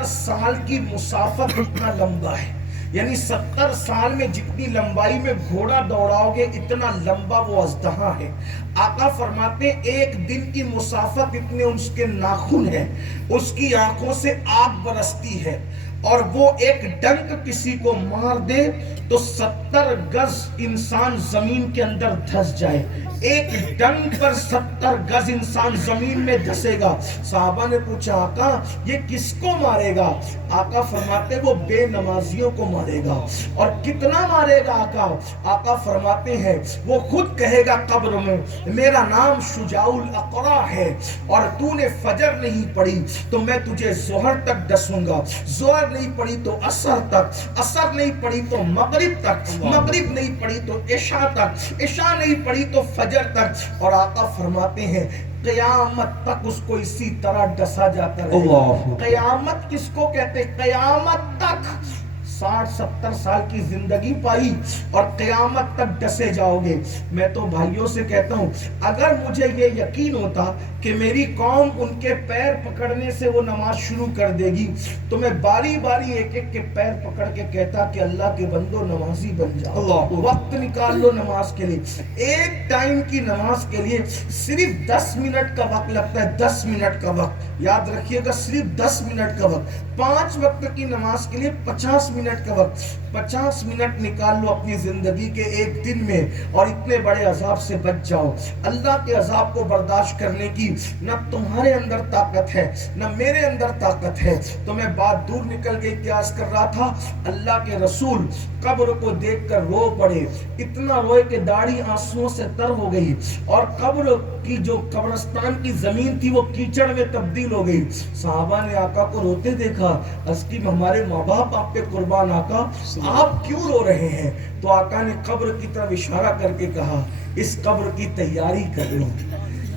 سال کی مسافت اتنا لمبا ہے. یعنی 70 سال میں جتنی لمبائی میں گھوڑا دوڑاؤ گے اتنا لمبا وہ اژدہا ہے. آقا فرماتے ہیں ایک دن کی مسافت اتنے اس کے ناخن ہیں، اس کی آنکھوں سے آگ برستی ہے، اور وہ ایک ڈنک کسی کو مار دے تو 70 گز انسان زمین کے اندر دھس جائے. ایک ڈنک پر 70 گز انسان زمین میں دھسے گا. صحابہ نے پوچھا آقا یہ کس کو مارے گا؟ آقا فرماتے وہ بے نمازیوں کو مارے گا. اور کتنا مارے گا آقا؟ آقا فرماتے ہیں وہ خود کہے گا قبر میں میرا نام شجاع الاقرع ہے، اور تو نے فجر نہیں پڑھی تو میں تجھے ظہر تک ڈسوں گا، ظہر نہیں پڑھی تو عصر تک، عصر نہیں پڑھی تو مغرب تک، مغرب نہیں پڑھی تو عشاء تک، عشاء نہیں پڑھی تو فجر تک. اور آقا فرماتے ہیں قیامت تک اس کو اسی طرح ڈسا جاتا رہے گا. قیامت کس کو کہتے؟ قیامت تک 60-70 سال کی زندگی پائی اور قیامت تک ڈسے جاؤ گے. میں تو بھائیوں سے کہتا ہوں اگر مجھے یہ یقین ہوتا کہ میری قوم ان کے پیر پکڑنے سے وہ نماز شروع کر دے گی تو میں باری باری ایک ایک کے پیر پکڑ کے کہتا کہ اللہ کے بندو نمازی بن جاؤ، وقت نکال لو نماز کے لیے. ایک ٹائم کی نماز کے لیے صرف 10 منٹ کا وقت لگتا ہے، 10 منٹ کا وقت یاد رکھیے گا، صرف 10 منٹ کا وقت. 5 وقت کی نماز کے لیے 50 منٹ کا وقت. 50 منٹ نکال لو اپنی زندگی کے ایک دن میں اور اتنے بڑے عذاب سے بچ جاؤ. اللہ کے عذاب کو برداشت کرنے کی نہ تمہارے اندر طاقت ہے نہ میرے اندر طاقت ہے. تو میں بات دور نکل گئی، قیاس کر رہا تھا اللہ کے رسول قبر کو دیکھ کر رو پڑے، اتنا روئے کہ داڑھی آنسوؤں سے تر ہو گئی، اور قبر کی جو قبرستان کی زمین تھی وہ کیچڑ میں تبدیل ہو گئی. صحابہ نے آقا کو روتے دیکھا، اس کی ہمارے ماں باپ آپ پہ قربان، آقا آپ کیوں رو رہے ہیں؟ تو آقا نے قبر کی طرف اشارہ کر کے کہا اس قبر کی تیاری کر لو،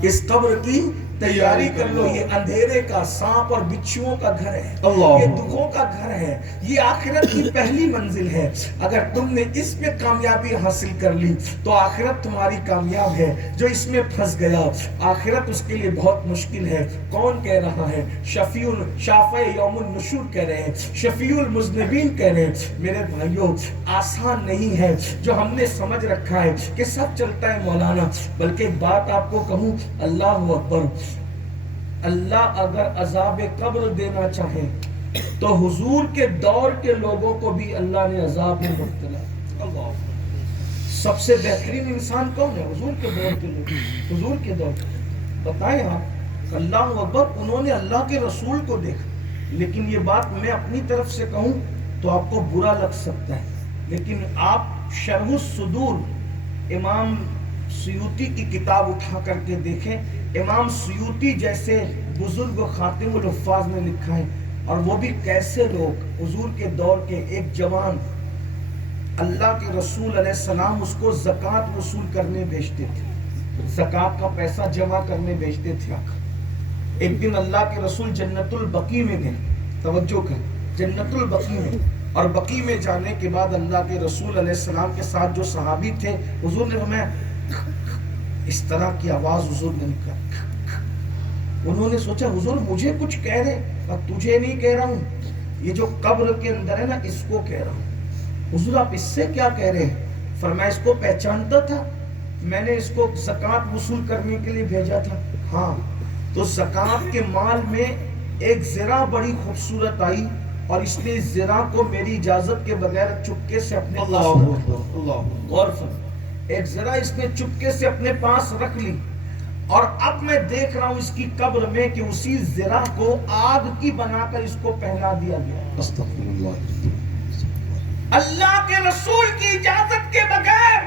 اس قبر کی تیاری کر لو. یہ اندھیرے کا، سانپ اور بچھوؤں کا گھر ہے، یہ دکھوں کا گھر ہے، یہ آخرت کی پہلی منزل ہے. اگر تم نے اس میں کامیابی حاصل کر لی تو آخرت تمہاری کامیاب ہے. جو اس میں پھنس گیا آخرت اس کے لیے بہت مشکل ہے. کون کہہ رہا ہے؟ شافع یوم النشور کہہ رہے ہیں، شفیع المذنبین کہہ رہے ہیں. میرے بھائیوں آسان نہیں ہے جو ہم نے سمجھ رکھا ہے کہ سب چلتا ہے مولانا. بلکہ ایک بات آپ کو کہوں، اللہ اکبر، اللہ اگر عذاب قبر دینا چاہے تو حضور کے دور کے لوگوں کو بھی اللہ نے عذاب میں مبتلا. سب سے بہترین انسان کون ہے؟ حضور کے دور کے لوگ، حضور کے دور. بتائیں آپ، اللہ اکبر، انہوں نے اللہ کے رسول کو دیکھا. لیکن یہ بات میں اپنی طرف سے کہوں تو آپ کو برا لگ سکتا ہے، لیکن آپ شرح الصدور امام سیوطی کی کتاب اٹھا کر کے دیکھیں. امام سیوطی جیسے بزرگ خاتم الحفاظ نے لکھا ہے، اور وہ بھی کیسے لوگ حضور کے دور کے ایک جوان اللہ کے رسول علیہ السلام اس کو زکوٰۃ وصول کرنے بھیجتے تھے، زکوٰۃ کا پیسہ جمع کرنے بھیجتے تھے. ایک دن اللہ کے رسول جنت البقیع میں گئے، توجہ کر، جنت البقیع میں. اور بقیع میں جانے کے بعد اللہ کے رسول علیہ السلام کے ساتھ جو صحابی تھے، حضور نے ہمیں اس طرح کی آواز حضور نے نکالی. انہوں نے سوچا حضور مجھے کچھ کہہ رہے، اور تجھے نہیں کہہ رہا ہوں، یہ جو قبر کے اندر ہے نا اس کو کہہ رہا ہوں. حضور آپ اس سے کیا کہہ رہے ہیں؟ فرمایا اس کو پہچانتا تھا، میں نے اس کو زکوٰۃ وصول کرنے کے لیے بھیجا تھا. ہاں، تو زکوٰۃ کے مال میں ایک زرہ بڑی خوبصورت آئی، اور اس نے اس زرہ کو میری اجازت کے بغیر چپکے سے اپنے پاس رکھ لیا. غور فرمائیں، ایک ذرا اس نے چپکے سے اپنے پاس رکھ لی، اور اب میں دیکھ رہا ہوں اس کی قبر میں کہ اسی ذرا کو آگ کی بنا کر اس کو پہنا دیا گیا. استغفر اللہ. اللہ کے رسول کی اجازت کے بغیر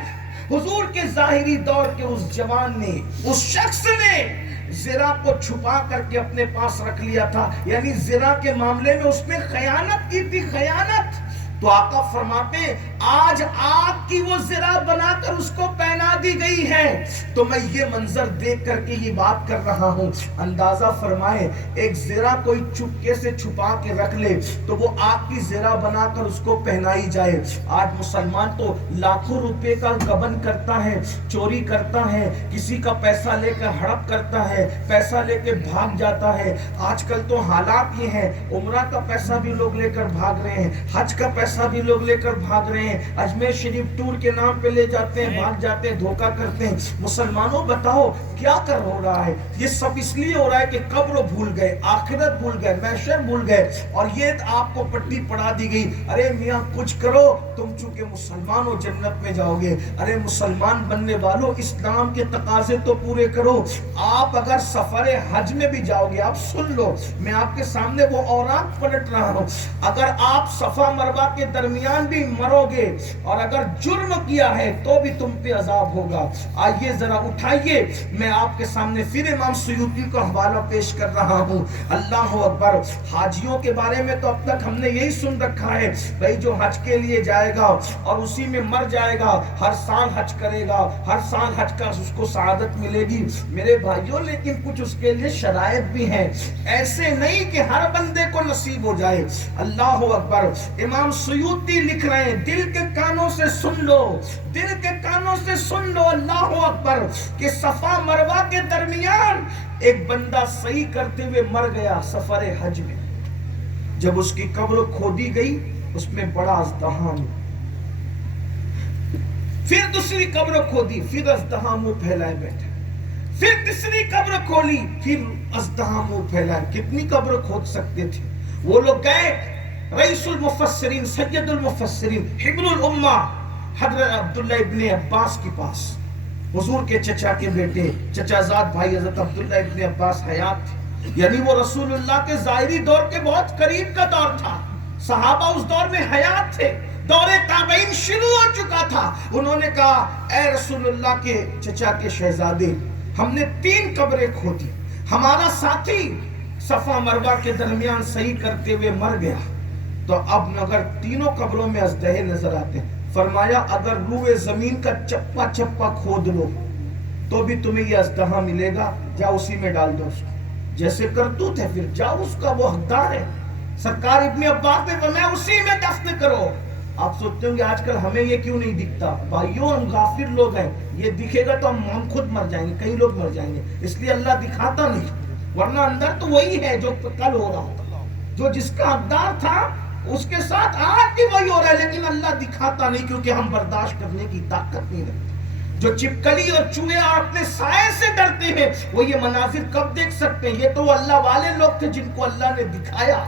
حضور کے ظاہری دور کے اس جوان نے، اس شخص نے ذرا کو چھپا کر کے اپنے پاس رکھ لیا تھا. یعنی ذرا کے معاملے میں اس نے خیانت کی تھی، خیانت. تو آقا فرماتے ہیں آج آگ کی وہ زرہ بنا کر اس کو پہنا دی گئی ہے، تو میں یہ منظر دیکھ کر کے یہ بات کر رہا ہوں۔ اندازہ فرمائے ایک زرہ کوئی چپکے سے چھپا کے رکھ لے تو وہ آگ کی زرہ بنا کر اس کو پہنائی جائے۔ آج مسلمان تو لاکھوں روپے کا گبن کرتا ہے، چوری کرتا ہے، کسی کا پیسہ لے کر ہڑپ کرتا ہے، پیسہ لے کے بھاگ جاتا ہے۔ آج کل تو حالات یہ ہیں، عمرہ کا پیسہ بھی لوگ لے کر بھاگ رہے ہیں، حج کا پیسہ بھی لوگ لے کر بھاگ رہے ہیں، اجمیر شریف ٹور کے نام پہ لے جاتے ہیں، بھاگ جاتے ہیں، دھوکہ کرتے ہیں۔ مسلمانوں بتاؤ کیا کر ہو رہا ہے؟ یہ سب اس لیے ہو رہا ہے کہ قبر بھول گئے، آخرت بھول گئے، محشر بھول گئے، اور یہ آپ کو پٹی پڑھا دی گئی، ارے میاں کچھ کرو، تم چونکہ مسلمان ہو جنت میں جاؤ گے۔ ارے مسلمان بننے والوں اسلام کے تقاضے تو پورے کرو۔ آپ اگر سفر حج میں بھی جاؤ گے، آپ سن لو، میں آپ کے سامنے وہ اوراق پلٹ رہا ہوں، اگر آپ صفا مروہ کے درمیان بھی مرو گے اور اگر جرم کیا ہے تو بھی تم پہ عذاب ہوگا۔ آئیے ذرا اٹھائیے، میں آپ کے سامنے پھر امام سیوطی کا حوالہ پیش کر رہا ہوں۔ اللہ اکبر۔ حاجیوں کے بارے میں تو اب تک ہم نے یہی سن رکھا ہے، بھئی جو حج کے لیے جائے گا اور اسی میں مر جائے گا، ہر سال حج کرے گا، ہر سال حج کا اس کو سعادت ملے گی۔ میرے بھائیوں لیکن کچھ اس کے لیے شرائط بھی ہیں، ایسے نہیں کہ ہر بندے کو نصیب ہو جائے۔ اللہ اکبر۔ امام سیوطی لکھ رہے ہیں، دل کے کانوں سے سن لو، دل کے کانوں سے سن لو، اللہ اکبر، کہ صفا مروہ کے درمیان ایک بندہ صحیح کرتے ہوئے مر گیا سفر حج میں، جب اس کی قبر کھودی گئی اس میں بڑا ازدحام، پھر دوسری قبر کھودی، پھر ازدحام پھیلائے بیٹھے، پھر تیسری قبر کھولی، پھر ازدحام پھیلائے۔ کتنی قبر کھود سکتے تھے وہ لوگ؟ گئے رئیس المفسرین، سید المفسرین، حبر الامہ حضرت عبداللہ ابن عباس کے پاس، حضور کے چچا کے بیٹے، چچا زاد بھائی حضرت عبداللہ ابن عباس حیات تھے، یعنی وہ رسول اللہ کے ظاہری دور کے بہت قریب کا دور تھا، صحابہ اس دور میں حیات تھے، دور تابعین شروع ہو چکا تھا۔ انہوں نے کہا اے رسول اللہ کے چچا کے شہزادے، ہم نے 3 قبریں کھودی، ہمارا ساتھی صفا مروہ کے درمیان صحیح کرتے ہوئے مر گیا، تو اب اگر تینوں قبروں میں ازدہے نظر آتے ہیں، فرمایا اگر روئے زمین کا چپا چپا کھود لو تو بھی تمہیں یہ ازدہا ملے گا، جا اسی میں ڈال دو اس کو، جیسے کرتوت ہے پھر جاؤ، اس کا وہ حقدار ہے۔ سرکار ابن عباس نے فرمایا اسی میں دفن کرو۔ آپ سوچتے ہوں کہ آج کل ہمیں یہ کیوں نہیں دکھتا؟ بھائیوں ہم غافل لوگ ہیں، یہ دکھے گا تو ہم خود مر جائیں گے، کئی لوگ مر جائیں گے، اس لیے اللہ دکھاتا نہیں، ورنہ اندر تو وہی ہے جو کل ہو رہا تھا، جو جس کا حقدار تھا اس کے ساتھ آج بھی وہی ہو رہا ہے، لیکن اللہ دکھاتا نہیں کیونکہ ہم برداشت کرنے کی طاقت نہیں رکھتے۔ جو چپکلی اور چوہے اپنے سائے سے ڈرتے ہیں وہ یہ مناظر کب دیکھ سکتے ہیں؟ یہ تو اللہ والے لوگ تھے جن کو اللہ نے دکھایا،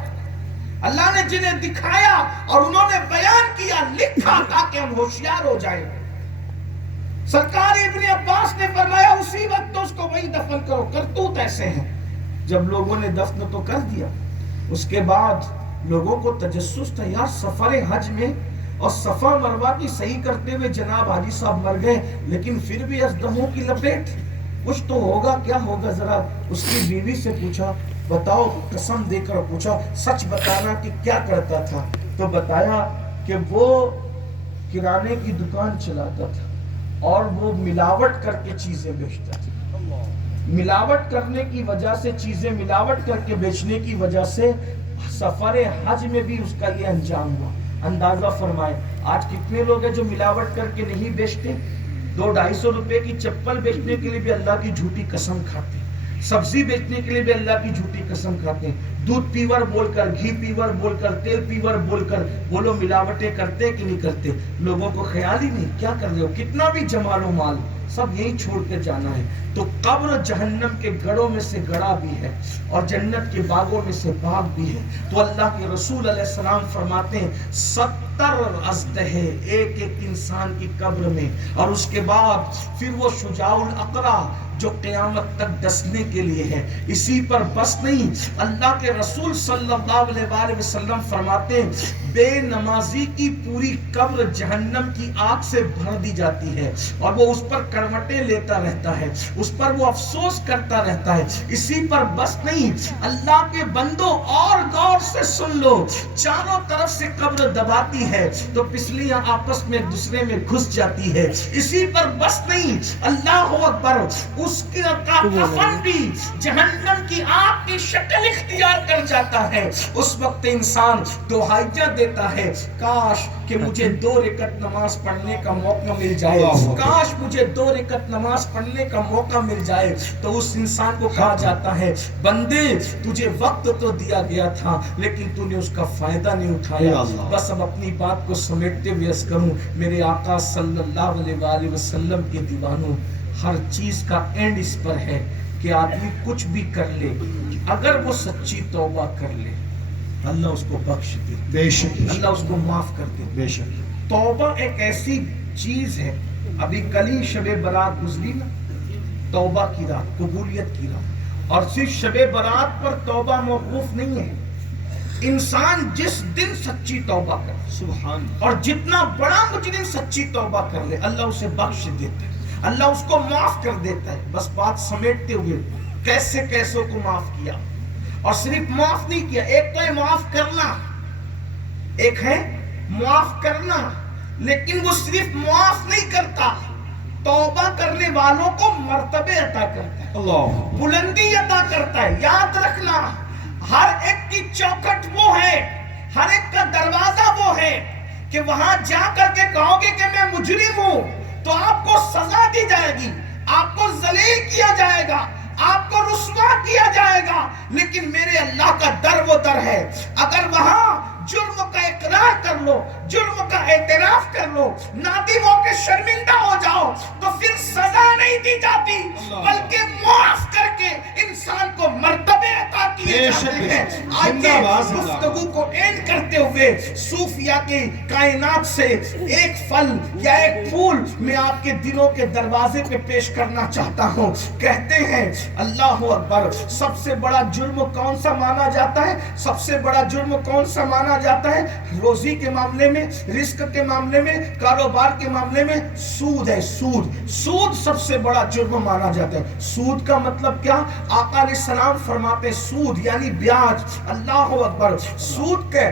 اللہ نے جنہیں دکھایا اور انہوں نے بیان کیا، لکھا، تاکہ ہم ہوشیار ہو جائیں۔ سرکار ابن عباس نے فرمایا اسی وقت تو اس کو وہی دفن کرو، کرتوت ایسے ہیں۔ جب لوگوں نے دفن تو کر دیا، اس کے بعد لوگوں کو تجسس تھا، یار سفر حج میں اور صفا مروہ کی صحیح کرتے ہوئے جناب حاجی صاحب مر گئے، لیکن پھر بھی ازدہوں کی لپیٹ، کچھ تو ہوگا، کیا ہوگا؟ ذرا اس کی بیوی سے پوچھا، بتاؤ، قسم دے کر پوچھا، سچ بتانا کہ کیا کرتا تھا؟ تو بتایا کہ وہ کرانے کی دکان چلاتا تھا اور وہ ملاوٹ کر کے چیزیں بیچتا تھا، ملاوٹ کرنے کی وجہ سے، چیزیں ملاوٹ کر کے بیچنے کی وجہ سے سفر حج میں بھی اس کا یہ انجام ہوا۔ اندازہ فرمائے آج کتنے لوگ ہیں جو ملاوٹ کر کے نہیں بیچتے، 200-250 روپے کی چپل بیچنے کے لیے بھی اللہ کی جھوٹی قسم کھاتے ہیں، سبزی بیچنے کے لیے بھی اللہ کی جھوٹی قسم کھاتے ہیں، دودھ پیور بول کر، گھی پیور بول کر، تیل پیور بول کر وہ لوگ ملاوٹیں کرتے کہ نہیں کرتے؟ لوگوں کو خیال ہی نہیں، کیا کر رہے ہو، کتنا بھی جمال و مال، سب یہی چھوڑ کر جانا ہے۔ تو قبر جہنم کے گڑھوں میں سے گڑھا بھی ہے اور جنت کے باغوں میں سے باغ بھی ہے۔ تو اللہ کے رسول علیہ السلام فرماتے ہیں 70 ازدہے ایک ایک انسان کی قبر میں، اور اس کے بعد پھر وہ شجاع الاقرا جو قیامت تک ڈسنے کے لیے ہے. اسی پر بس نہیں، اللہ کے رسول صلی اللہ علیہ وآلہ وسلم فرماتے ہیں بے نمازی کی پوری قبر جہنم کی آگ سے بھر دی جاتی ہے اور وہ اس پر کروٹیں لیتا رہتا ہے، اس پر وہ افسوس کرتا رہتا ہے. اسی پر بس نہیں، اللہ کے بندوں اور غور سے سن لو، چاروں طرف سے قبر دباتی ہے تو پسلیاں آپس میں ایک دوسرے میں گھس جاتی ہے. اسی پر بس نہیں، اللہ اکبر، اس کا کفن بھی جہنم کی آگ کی شکل اختیار کر جاتا ہے. اس وقت انسان دعائیاں دیتا ہے، کاش کہ مجھے 2 رکعت نماز پڑھنے کا موقع مل جائے، کاش مجھے 2 رکعت نماز پڑھنے کا موقع مل جائے. تو اس انسان کو کہا جاتا ہے بندے تجھے وقت تو دیا گیا تھا لیکن تو نے اس کا فائدہ نہیں اٹھایا. بس اب اپنی بات کو سمیٹتے ہوئے عرض کروں، میرے آقا صلی اللہ علیہ وآلہ وسلم کے دیوانوں، ہر چیز کا اینڈ اس پر ہے کہ آدمی کچھ بھی کر لے، اگر وہ سچی توبہ کر لے اللہ اس کو بخش دے، بے شک اللہ اس کو معاف کر دے. بے شک توبہ ایک ایسی چیز ہے، ابھی کل ہی شب برات گزری نا، توبہ کی رات، قبولیت کی رات. اور صرف شب برات پر توبہ موقوف نہیں ہے، انسان جس دن سچی توبہ کرے، سبحان اور جتنا بڑا مجرم سچی توبہ کر لے اللہ اسے بخش دیتا ہے، اللہ اس کو معاف کر دیتا ہے. بس بات سمیٹتے ہوئے کیسے کیسوں کو معاف کیا، اور صرف معاف نہیں کیا، ایک تو ہے معاف کرنا، ایک ہے معاف کرنا، لیکن وہ صرف معاف نہیں کرتا، توبہ کرنے والوں کو مرتبے عطا کرتا ہے، اللہ بلندی عطا کرتا ہے. یاد رکھنا، ہر ایک کی چوکھٹ وہ ہے، ہر ایک کا دروازہ وہ ہے کہ وہاں جا کر کے کہو گے کہ میں مجرم ہوں تو آپ کو سزا دی جائے گی، آپ کو ذلیل کیا جائے گا، آپ کو رسوا کیا جائے گا. لیکن میرے اللہ کا در وہ در ہے، اگر وہاں جرم کا اقرار کر لو، جرم کا اعتراف کر لو، نادم ہو کے شرمندہ ہو جاؤ تو پھر سزا نہیں دی جاتی بلکہ معاف کر کے انسان کو مرتبے عطا کیے جاتے ہیں. آئیے گفتگو کو اینڈ کرتے ہوئے صوفیہ کی کائنات سے ایک پھل یا ایک پھول میں آپ کے دلوں کے دروازے پہ پیش کرنا چاہتا ہوں. کہتے ہیں اللہ اکبر، سب سے بڑا جرم کون سا مانا جاتا ہے؟ سب سے بڑا جرم کون سا مانا جاتا ہے؟ روزی کے معاملے میں، رزق کے معاملے میں، کاروبار کے معاملے میں سود ہے. سود سب سے بڑا جرم مانا جاتا ہے. سود کا مطلب کیا؟ آقا علیہ السلام فرماتے سود یعنی بیاج. اللہ اکبر، سود کے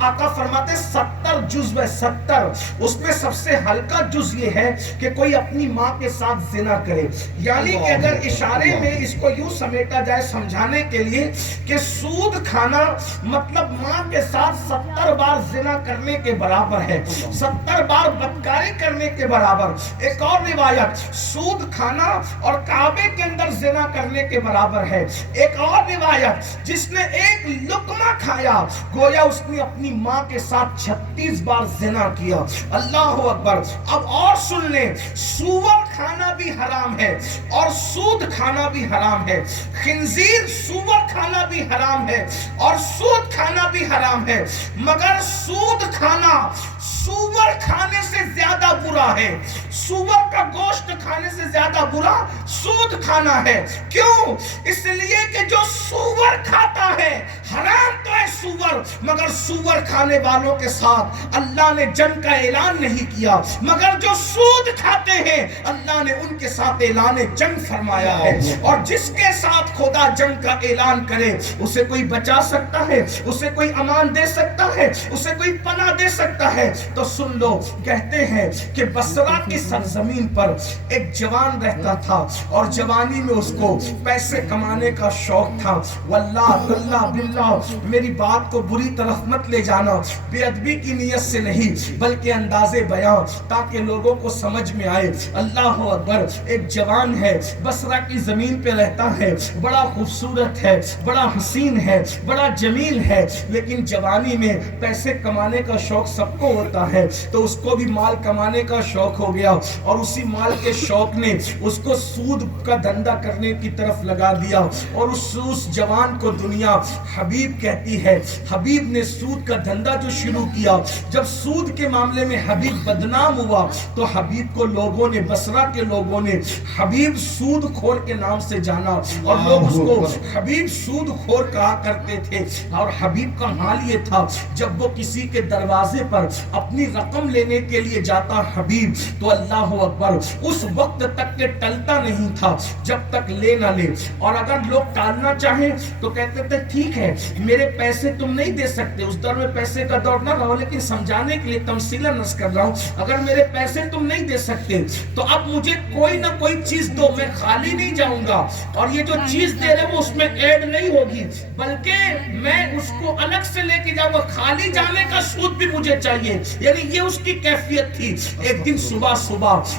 آقا فرماتے 70 جزو ہے، 70. اس میں سب سے ہلکا جز یہ ہے کہ کوئی اپنی ماں کے ساتھ زنا کرے. یعنی کہ اگر اشارے میں اس کو یوں سمیٹا جائے سمجھانے کے لیے کہ سود کھانا مطلب ماں کے ساتھ 70 بار زنا کرنے کے برابر ہے، 70 بار بدکاری کرنے کے برابر. ایک اور روایت، سود کھانا اور کعبے کے اندر زنا کرنے کے برابر ہے. ایک اور روایت، جس نے ایک لقمہ کھایا گویا اس نے اپنی ماں کے ساتھ 36 بار زنا کیا. اللہ اکبر. اب اور سن لیں، سور کھانا بھی حرام ہے اور سود کھانا بھی حرام ہے. خنزیر سور کھانا بھی حرام ہے اور سود کھانا بھی حرام ہے، مگر سود کھانا سور کھانے سے زیادہ برا ہے. سور کا گوشت کھانے سے زیادہ برا سود کھانا ہے. کیوں؟ اس لیے کہ جو سور کھاتا ہے، حرام تو ہے سور، مگر سور کھانے والوں کے ساتھ اللہ نے جنگ کا اعلان نہیں کیا، مگر جو سود کھاتے ہیں اللہ نے ان کے ساتھ اعلان جنگ فرمایا ہے. اور جس کے ساتھ خدا جنگ کا اعلان کرے اسے کوئی بچا سکتا ہے، اسے کوئی امان دے سکتا ہے، اسے کوئی پناہ دے سکتا ہے. تو سن لو، کہتے ہیں کہ بصرہ کی سرزمین پر ایک جوان رہتا تھا اور جوانی میں اس کو پیسے کمانے کا شوق تھا. واللہ اللہ باللہ، میری بات کو بری طرف مت لے جانا، بے ادبی کی نیت سے نہیں بلکہ انداز بیان تاکہ لوگوں کو سمجھ میں آئے. اللہ اکبر. ایک جوان ہے، بصرہ کی زمین پہ رہتا ہے، بڑا خوبصورت ہے، بڑا حسین ہے، بڑا جمیل ہے، لیکن جوانی میں پیسے کمانے کا شوق سب کو ہوتا ہے تو اس کو بھی مال کمانے کا شوق ہو گیا اور اسی مال کے شوق نے اس کو سود کا دھندا کرنے کی طرف لگا دیا. اور اس جوان کو دنیا حبیب کہتی ہے. حبیب نے سود کا دھندا جو شروع کیا، جب سود کے معاملے میں حبیب بدنام ہوا تو حبیب کو لوگوں نے، بصرہ کے لوگوں نے حبیب سود خور کے نام سے جانا، اور لوگ اس کو حبیب سود خور کہا کرتے تھے۔ اور حبیب کا حال یہ تھا، جب وہ کسی کے دروازے پر اپنی رقم لینے کے لیے جاتا حبیب تو اللہ اکبر اس وقت تک کہ ٹلتا نہیں تھا جب تک لے نہ لے، اور اگر لوگ ٹالنا چاہیں تو کہتے تھے ٹھیک ہے میرے پیسے تم نہیں دے سکتے، اس دور میں پیسے کا دور نہ رہا، لیکن سمجھانے کے لیے تمثیلا نص کر رہا ہوں، اگر میرے پیسے تم نہیں دے سکتے تو اب مجھے کوئی نہ کوئی چیز دو، میں خالی نہیں جاؤں گا، اور یہ جو چیز دے رہے وہ اس میں ایڈ نہیں ہوگی بلکہ میں اس کو الگ سے لے کے جاؤں گا، خالی جانے کا سود بھی مجھے چاہیے، یعنی یہ اس کی کیفیت تھی۔ ایک دن صبح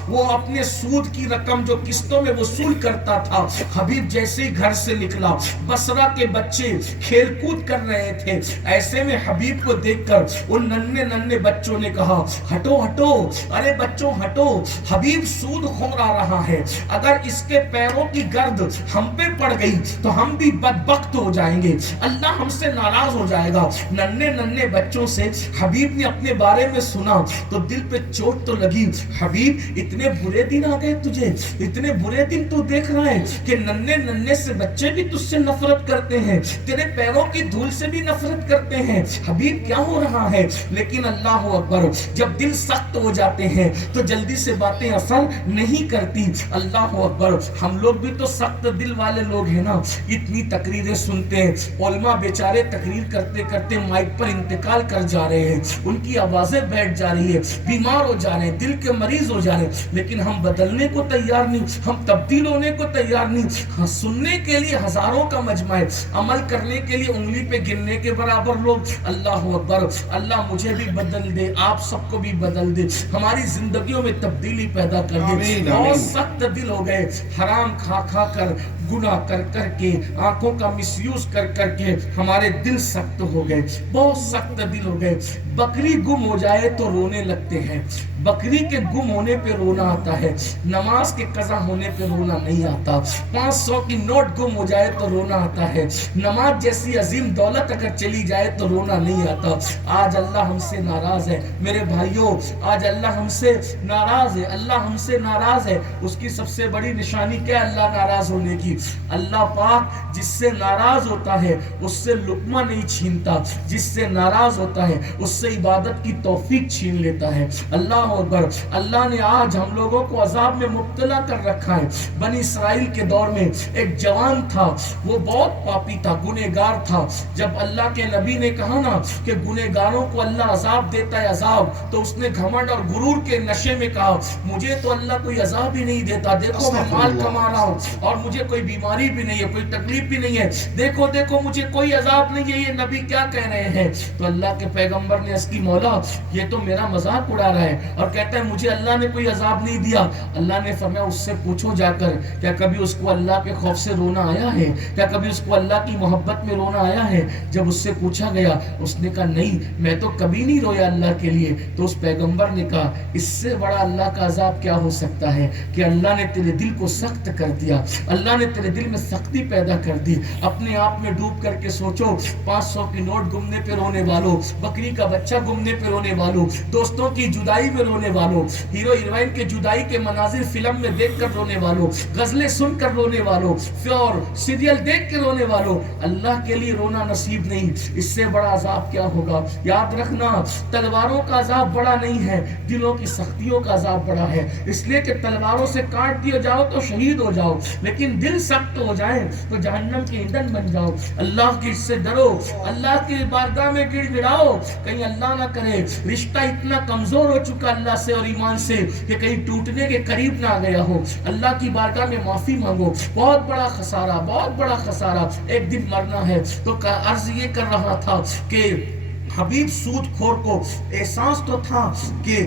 وہ اپنے سود کی رقم جو قسطوں میں وصول کرتا تھا، حبیب جیسے ہی گھر سے نکلا، بصرہ کے بچے کھیل کود کر رہے تھے، ایسے میں حبیب کو دیکھ کر ان ننھے ننھے بچوں نے کہا ہٹو ہٹو، ارے بچوں ہٹو، حبیب سود خور آ رہا ہے، اگر اس کے پیروں کی گرد ہم پہ پڑ گئی تو ہم بھی بدبخت ہو جائیں گے، اللہ ہم سے ناراض ہو جائے گا۔ ننھے ننھے بچوں سے حبیب نے اپنے بارے میں سنا تو دل پہ چوٹ تو لگی، حبیب اتنے برے دن آ گئے تجھے، اتنے برے دن تو دیکھ رہا ہے کہ ننھے ننھے سے بچے بھی تجھ سے نفرت کرتے ہیں، تیرے پیروں کی دھول سے بھی نفرت کرتے ہیں، حبیب کیا ہو رہا ہے؟ لیکن اللہ اکبر، جب دل سخت ہو جاتے ہیں تو جلدی سے باتیں اثر نہیں کرتی۔ اللہ اکبر، ہم لوگ بھی تو سخت دل والے لوگ ہیں نا، اتنی تقریریں سنتے ہیں، علماء بیچارے تقریر کرتے کرتے مائک پر انتقال کر جا رہے ہیں، ان کی آوازیں بیٹھ جا رہی ہے، بیمار ہو جا رہے ہیں، دل کے مریض ہو جا رہے ہیں، لیکن ہم بدلنے کو تیار نہیں، ہم تبدیل ہونے کو تیار نہیں۔ ہاں، سننے کے لیے ہزاروں کا مجمع ہے، عمل کرنے کے لیے انگلی پہ گننے کے برابر لوگ۔ اللہ اکبر، اللہ مجھے بھی بدل دے، آپ سب کو بھی بدل دے، ہماری زندگیوں میں تبدیلی پیدا کر دے۔ بہت سخت دل ہو گئے، حرام کھا کھا کر، گناہ کر کر کے، آنکھوں کا مس یوز کر کر کے ہمارے دل سخت ہو گئے، بہت سخت دل ہو گئے۔ بکری گم ہو جائے تو رونے لگتے ہیں، بکری کے گم ہونے پہ رونا آتا ہے، نماز کے قضا ہونے پہ رونا نہیں آتا، 500 کی نوٹ گم ہو جائے تو رونا آتا ہے، نماز جیسی عظیم دولت اگر چلی جائے تو رونا نہیں آتا۔ آج اللہ ہم سے ناراض ہے میرے بھائیوں، آج اللہ ہم سے ناراض ہے، اللہ ہم سے ناراض ہے۔ اس کی سب سے بڑی نشانی کیا ہے اللہ ناراض ہونے کی؟ اللہ پاک جس سے ناراض ہوتا ہے اس سے لقمہ نہیں چھینتا، جس سے ناراض ہوتا ہے اس سے عبادت کی توفیق چھین لیتا ہے۔ اللہ اکبر، اللہ نے آج ہم لوگوں کو عذاب میں مبتلا کر رکھا ہے۔ بنی اسرائیل کے دور میں ایک جوان تھا، وہ بہت پاپی تھا، گنہگار تھا۔ جب اللہ کے نبی نے کہا نا کہ گنہگاروں کو اللہ عذاب دیتا ہے عذاب، تو اس نے گھمنڈ اور غرور کے نشے میں کہا مجھے تو اللہ کوئی عذاب ہی نہیں دیتا، دیکھو میں مال کما رہا ہوں اور مجھے کوئی بیماری بھی نہیں ہے، کوئی تکلیف بھی نہیں ہے، دیکھو دیکھو مجھے کوئی عذاب نہیں ہے، یہ نبی کیا کہہ رہے ہیں؟ تو اللہ کے پیغمبر نے اس کی مولا یہ تو میرا مذاق اڑا رہا ہے اور کہتا ہے مجھے اللہ نے کوئی عذاب نہیں دیا۔ اللہ نے فرمایا اس سے پوچھو جا کر کیا کبھی اس کو اللہ کے خوف سے رونا آیا ہے؟ کیا کبھی اس کو اللہ کی محبت میں رونا آیا ہے؟ جب اس سے پوچھا گیا اس نے کہا نہیں، میں تو کبھی نہیں رویا اللہ کے لیے۔ تو اس پیغمبر نے کہا اس سے بڑا اللہ کا عذاب کیا ہو سکتا ہے کہ اللہ نے تیرے دل کو سخت کر دیا، اللہ نے تیرے دل میں سختی پیدا کر دی۔ اپنے آپ میں ڈوب کر کے سوچو، 500 کی نوٹ گمنے پہ رونے والوں، بکری کا بچہ گمنے پہ رونے والوں، دوستوں کی جدائی میں رونے والوں، ہیرو ہیروئن کے جدائی کے مناظر فلم میں دیکھ کر رونے والوں، غزلیں سن کر رونے والوں، اور سیریل دیکھ کے رونے والوں، اللہ کے لیے رونا نصیب نہیں، اس سے بڑا عذاب کیا ہوگا؟ یاد رکھنا، تلواروں کا عذاب بڑا نہیں ہے، دلوں کی سختیوں کا عذاب بڑا ہے، اس لیے کہ تلواروں سے کاٹ دیے جاؤ تو شہید ہو جاؤ، لیکن دل سخت ہو جائے تو جہنم کے ایندھن بن جاؤ۔ اللہ کی سے ڈرو، اللہ کی بارگاہ میں گڑ گڑاؤ، کہیں اللہ نہ کرے رشتہ اتنا کمزور ہو چکا اللہ سے اور ایمان سے کہ کہیں ٹوٹنے کے قریب نہ آ گیا ہو۔ اللہ کی بارگاہ میں معافی مانگو، بہت بڑا خسارہ، بہت بڑا خسارہ، ایک دن مرنا ہے۔ تو عرض یہ کر رہا تھا کہ حبیب سود خور کو احساس تو تھا کہ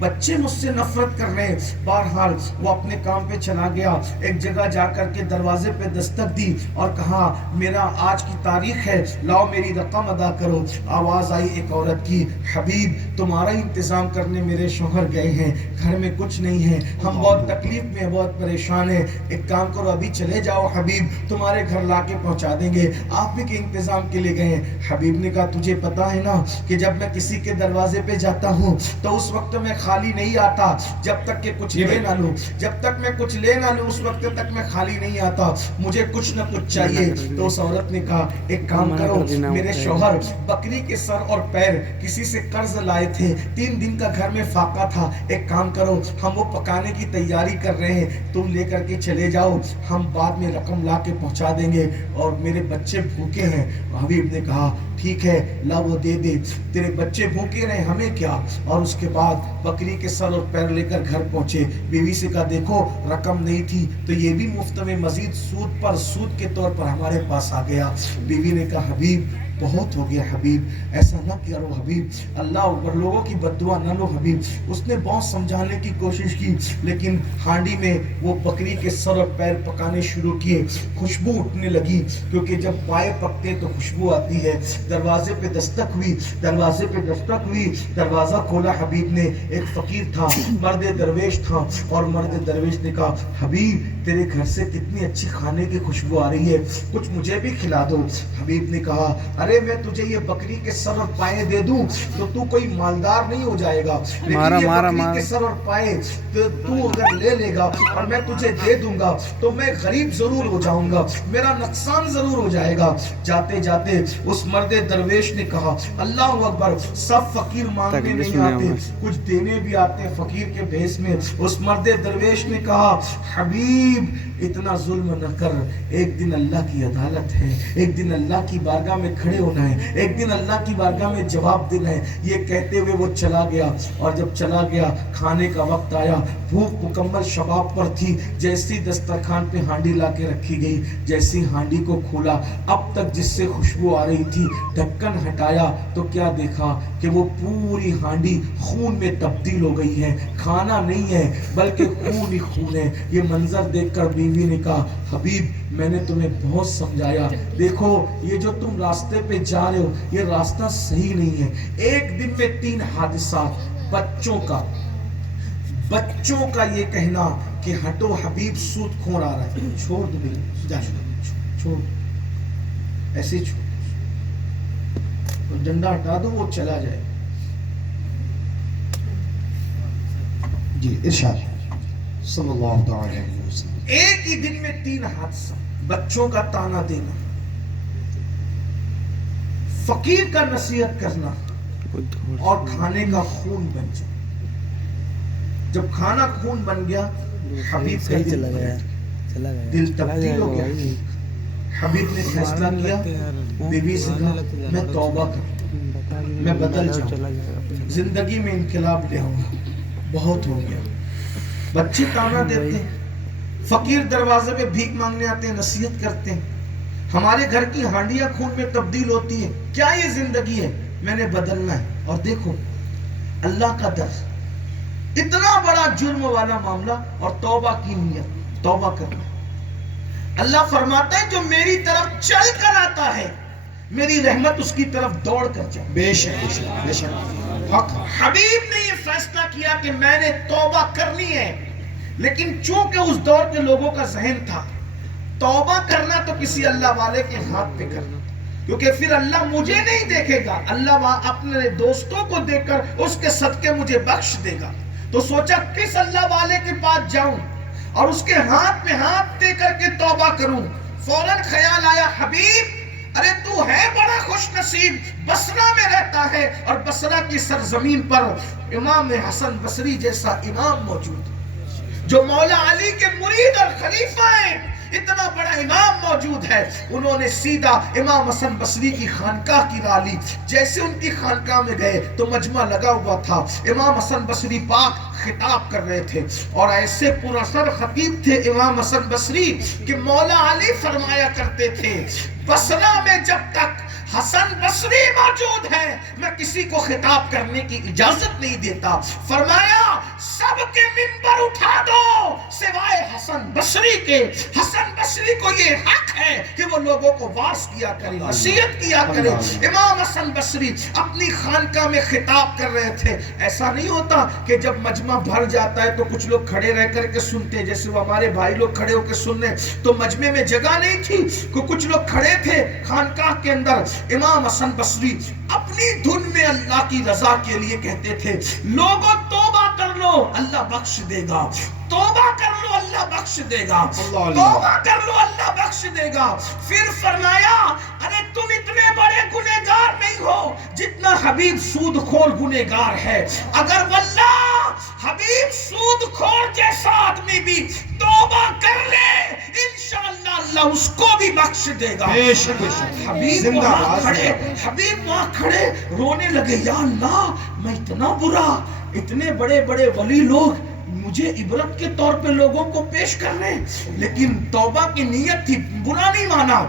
بچے مجھ سے نفرت کر رہے ہیں، بہرحال وہ اپنے کام پہ چلا گیا، ایک جگہ جا کر کے دروازے پہ دستک دی اور کہا میرا آج کی تاریخ ہے، لاؤ میری رقم ادا کرو۔ آواز آئی ایک عورت کی، حبیب تمہارا انتظام کرنے میرے شوہر گئے ہیں، گھر میں کچھ نہیں ہے، ہم بہت تکلیف میں بہت پریشان ہیں، ایک کام کرو ابھی چلے جاؤ حبیب، تمہارے گھر لا کے پہنچا دیں گے، آپ بھی کے انتظام کے لیے گئے ہیں۔ حبیب نے کہا تجھے پتا ہے نا نا کہ جب میں کسی کے دروازے پہ جاتا ہوں تو اس وقت میں خالی نہیں آتا جب تک کہ کچھ لے نہ لوں، جب تک میں کچھ لے نہ لوں اس وقت تک میں خالی نہیں آتا، مجھے کچھ نہ کچھ چاہیے۔ تو اس عورت نے کہا ایک کام کرو، میرے شوہر بکری کے سر اور پیر کسی سے قرض لائے تھے، 3 دن کا گھر میں فاقہ تھا، ایک کام کرو ہم وہ پکانے کی تیاری کر رہے ہیں، تم لے کر کے چلے جاؤ، ہم بعد میں رقم لا کے پہنچا دیں گے، اور میرے بچے بھوکے ہیں۔ حبیب نے کہا ٹھیک ہے لا وہ دے دے، تیرے بچے بھوکے رہے ہمیں کیا۔ اور اس کے بعد بکری کے سر اور پیر لے کر گھر پہنچے، بیوی سے کہا دیکھو رقم نہیں تھی تو یہ بھی مفت میں مزید سود پر سود کے طور پر ہمارے پاس آ گیا۔ بیوی نے کہا حبیب بہت ہو گیا حبیب، ایسا نہ کرو حبیب، اللہ اکبر، لوگوں کی بد دعا نہ لو حبیب۔ اس نے بہت سمجھانے کی کوشش کی لیکن ہانڈی میں وہ بکری کے سر اور پیر پکانے شروع کیے، خوشبو اٹھنے لگی، کیونکہ جب پائے پکتے تو خوشبو آتی ہے۔ دروازے پہ دستک ہوئی، دروازے پہ دستک ہوئی، دروازہ کھولا حبیب نے، ایک فقیر تھا، مرد درویش تھا، اور مرد درویش نے کہا حبیب تیرے گھر سے کتنی اچھی کھانے کی خوشبو آ رہی ہے، کچھ مجھے بھی کھلا دو۔ حبیب نے کہا ارے میں تجھے یہ بکری کے سر اور پائے دے دوں تو تو کوئی مالدار نہیں ہو جائے گا، لیکن یہ بکری کے سر اور پائے تو اگر لے لے گا اور میں تجھے دے دوں گا تو میں غریب ضرور ہو جاؤں گا، میرا نقصان ضرور ہو جائے گا۔ جاتے جاتے اس مرد درویش نے کہا اللہ اکبر، سب فقیر مانگنے نہیں آتے، کچھ دینے بھی آتے ہیں فقیر کے بھیس میں۔ اس مرد درویش نے کہا حبیب اتنا ظلم نہ کر، ایک دن اللہ کی عدالت ہے، ایک دن اللہ کی بارگاہ میں کھڑے ہونا ہے، ایک دن اللہ کی بارگاہ میں جواب دینا ہے۔ یہ کہتے ہوئے وہ چلا گیا، اور جب چلا گیا کھانے کا وقت آیا، بھوک مکمل شباب پر تھی، جیسی دسترخوان پہ ہانڈی لا کے رکھی گئی، جیسی ہانڈی کو کھولا، اب تک جس سے خوشبو آ رہی تھی، ڈھکن ہٹایا تو کیا دیکھا کہ وہ پوری ہانڈی خون میں تبدیل ہو گئی ہے، کھانا نہیں ہے بلکہ خون ہی خون ہے۔ یہ منظر دیکھ کر بیوی نے کہا حبیب میں نے تمہیں بہت سمجھایا، دیکھو یہ جو تم راستے پہ جا رہے ہو یہ راستہ صحیح نہیں ہے۔ ایک دن میں 3 حادثات، بچوں کا یہ کہنا کہ ہٹو حبیب سود کھور آ رہا ہے، چھوڑ دو چھوڑ ایسے چھوڑ، ڈنڈا ہٹا دو وہ چلا جائے۔ جی ارشاد صلی اللہ علیہ وسلم۔ ایک ہی دن میں 3 حادثہ، بچوں کا تانا دینا، فقیر کا نصیحت کرنا، اور کھانے کا خون بن جانا۔ جب کھانا خون بن گیا حبیب کا دل تبدیل ہو گیا۔ حبیب نے فیصلہ کیا، بیوی سے کہا میں توبہ کروں، میں بدل جاؤں، زندگی میں انقلاب لے آؤں، بہت ہو گیا۔ بچے تانا دیتے ہیں، فقیر دروازے پہ بھیک مانگنے آتے ہیں، نصیحت کرتے ہیں، ہمارے گھر کی ہانڈیاں خون میں تبدیل ہوتی ہیں، کیا یہ زندگی ہے؟ میں نے بدلنا ہے۔ اور دیکھو اللہ کا در، اتنا بڑا جرم والا معاملہ اور توبہ کی نیت، توبہ کرنا۔ اللہ فرماتا ہے جو میری طرف چل کر آتا ہے میری رحمت اس کی طرف دوڑ کر جائے۔ بے شک بے شک بے شک حق۔ حبیب نے یہ فیصلہ کیا کہ میں نے توبہ کرنی ہے، لیکن چونکہ اس دور کے لوگوں کا ذہن تھا توبہ کرنا تو کسی اللہ والے کے ہاتھ پہ کرنا، کیونکہ پھر اللہ مجھے نہیں دیکھے گا، اللہ اپنے دوستوں کو دیکھ کر اس کے صدقے مجھے بخش دے گا۔ تو سوچا کس اللہ والے کے پاس جاؤں اور اس کے ہاتھ میں ہاتھ دے کر کے توبہ کروں۔ فوراً خیال آیا حبیب ارے تو ہے بڑا خوش نصیب، بصرہ میں رہتا ہے اور بصرہ کی سرزمین پر امام حسن بصری جیسا امام موجود ہے جو مولا علی کے مرید اور خلیفہ ہیں، اتنا بڑا امام موجود ہے۔ انہوں نے سیدھا امام حسن بصری کی خانقاہ کی راہ لی۔ جیسے ان کی خانقاہ میں گئے تو مجمع لگا ہوا تھا، امام حسن بصری پاک خطاب کر رہے تھے، اور ایسے پورا سر خطیب تھے امام حسن بصری کہ مولا علی فرمایا کرتے تھے بصرہ میں جب تک حسن بصری موجود ہے میں کسی کو خطاب کرنے کی اجازت نہیں دیتا۔ فرمایا سب کے منبر اٹھا دو سوائے حسن بصری کے، حسن بصری کو یہ حق ہے کہ وہ لوگوں کو واعظ کیا کرے، نصیحت کیا کرے۔ امام حسن بصری اپنی خانقاہ میں خطاب کر رہے تھے۔ ایسا نہیں ہوتا کہ جب مجمع بھر جاتا ہے تو کچھ لوگ کھڑے رہ کر کے سنتے، جیسے وہ ہمارے بھائی لوگ کھڑے ہو کے سننے، تو مجمع میں جگہ نہیں تھی، کچھ لوگ کھڑے تھے خانقاہ کے اندر۔ امام حسن بصری اپنی دھن میں اللہ کی رضا کے لیے کہتے تھے لوگوں توبہ کر لو اللہ بخش دے گا، توبہ کر لو اللہ بخش دے گا، توبہ کر لو اللہ بخش دے گا۔ پھر فرمایا ارے تم اتنے بڑے گنہگار نہیں ہو جتنا حبیب سود خور گنہگار ہے، اگر واللہ حبیب سود خور جیسا آدمی بھی توبہ کر لے انشاءاللہ اللہ اس کو بھی بخش دے گا۔ حبیب وہاں کھڑے رونے لگے، یا اللہ میں اتنا برا، اتنے بڑے بڑے ولی لوگ مجھے عبرت کے طور پہ لوگوں کو پیش کر رہے ہیں، لیکن توبہ کی نیت تھی، برا نہیں مانا۔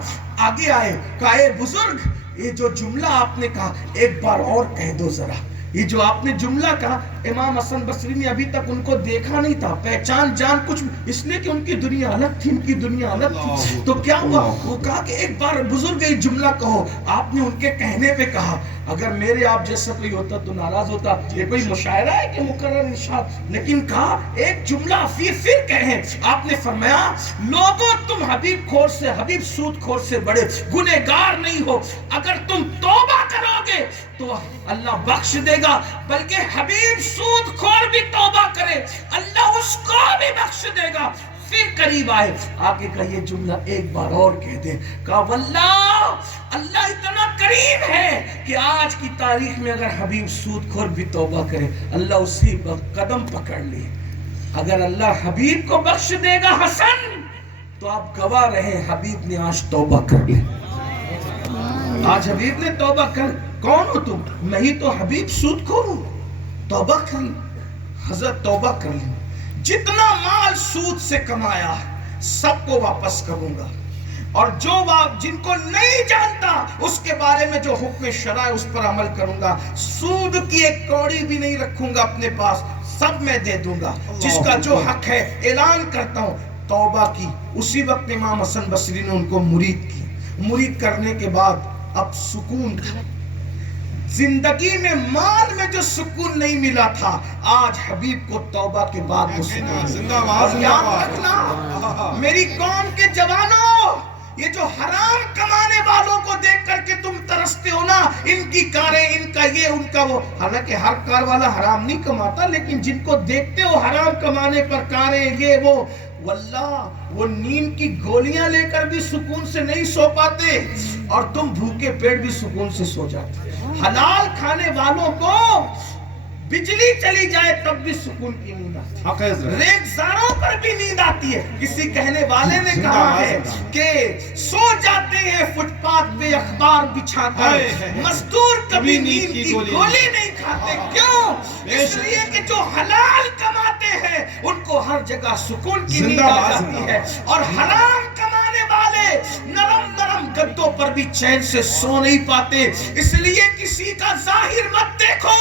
آگے آئے، کہا اے بزرگ یہ جو جملہ آپ نے کہا ایک بار اور کہہ دو ذرا، یہ جو آپ نے جملہ کہا، امام حسن بصری نے ابھی تک ان کو دیکھا نہیں تھا، پہچان جان کچھ، اس لیے کہ ان کی دنیا الگ تھی، ان کی دنیا الگ تھی۔ تو کیا ہوا؟ وہ کہا کہ ایک بار بزرگ یہ جملہ کہو۔ آپ نے ان کے کہنے پہ کہا، اگر میرے آپ جیسا کوئی ہوتا تو ناراض ہوتا، یہ کوئی مشاعرہ ہے کہ مقرر ارشاد، لیکن کہا ایک جملہ پھر کہیں۔ آپ نے فرمایا لوگوں تم حبیب خور سے، حبیب سود خور سے بڑے گنہگار نہیں ہو، اگر تم توبہ کرو گے تو اللہ بخش دے گا، بلکہ حبیب سود خور بھی توبہ کرے اللہ اس کو بھی بخش دے گا۔ پھر قریب آئے، آگے کا یہ جملہ ایک بار اور کہہ دیں، کہا واللہ اللہ اتنا کریم ہے کہ آج کی تاریخ میں اگر حبیب سود خور بھی توبہ کرے اللہ اسی قدم پکڑ لے، اگر اللہ حبیب کو بخش دے گا حسن تو آپ گواہ رہے حبیب نے آج توبہ کر لی، آج حبیب نے توبہ کر۔ کون ہو تم؟ میں ہی تو حبیب سود خور ہوں، توبہ کر لی۔ حضرت توبہ کر لی، جتنا مال سود سے کمایا سب کو واپس کروں گا، اور جو جن کو نہیں جانتا اس کے بارے میں جو حکم شرع ہے اس پر عمل کروں گا، سود کی ایک کوڑی بھی نہیں رکھوں گا اپنے پاس، سب میں دے دوں گا، جس کا جو حق ہے اعلان کرتا ہوں۔ توبہ کی، اسی وقت امام حسن بصری نے ان کو مرید کی، مرید کرنے کے بعد اب سکون تھا، زندگی میں مال میں جو سکون نہیں ملا تھا آج حبیب کو توبہ کے بعد وہ سکون۔ اور یاد رکھنا میری قوم کے جوانوں، یہ جو حرام کمانے والوں کو دیکھ کر کے تم ترستے ہو نا، ان کی کاریں، ان کا یہ، ان کا وہ، حالانکہ ہر کار والا حرام نہیں کماتا، لیکن جن کو دیکھتے ہو حرام کمانے پر کاریں یہ وہ، واللہ وہ نیند کی گولیاں لے کر بھی سکون سے نہیں سو پاتے، اور تم بھوکے پیٹ بھی سکون سے سو جاتے۔ حلال کھانے والوں کو بجلی چلی جائے تب بھی سکون کی نیند آتی ہے، ریگزاروں پر بھی نیند آتی ہے۔ کسی کہنے والے نے کہا ہے کہ سو جاتے ہیں فٹ پاتھ پہ اخبار بچھا کر، مزدور کبھی نیند کی گولی نہیں کھاتے۔ کیوں؟ اس لیے کہ جو حلال کماتے ہیں ان کو ہر جگہ سکون کی نیند آ جاتی ہے، اور حرام کمانے والے نرم نرم گدوں پر بھی چین سے سو نہیں پاتے۔ اس لیے کسی کا ظاہر مت دیکھو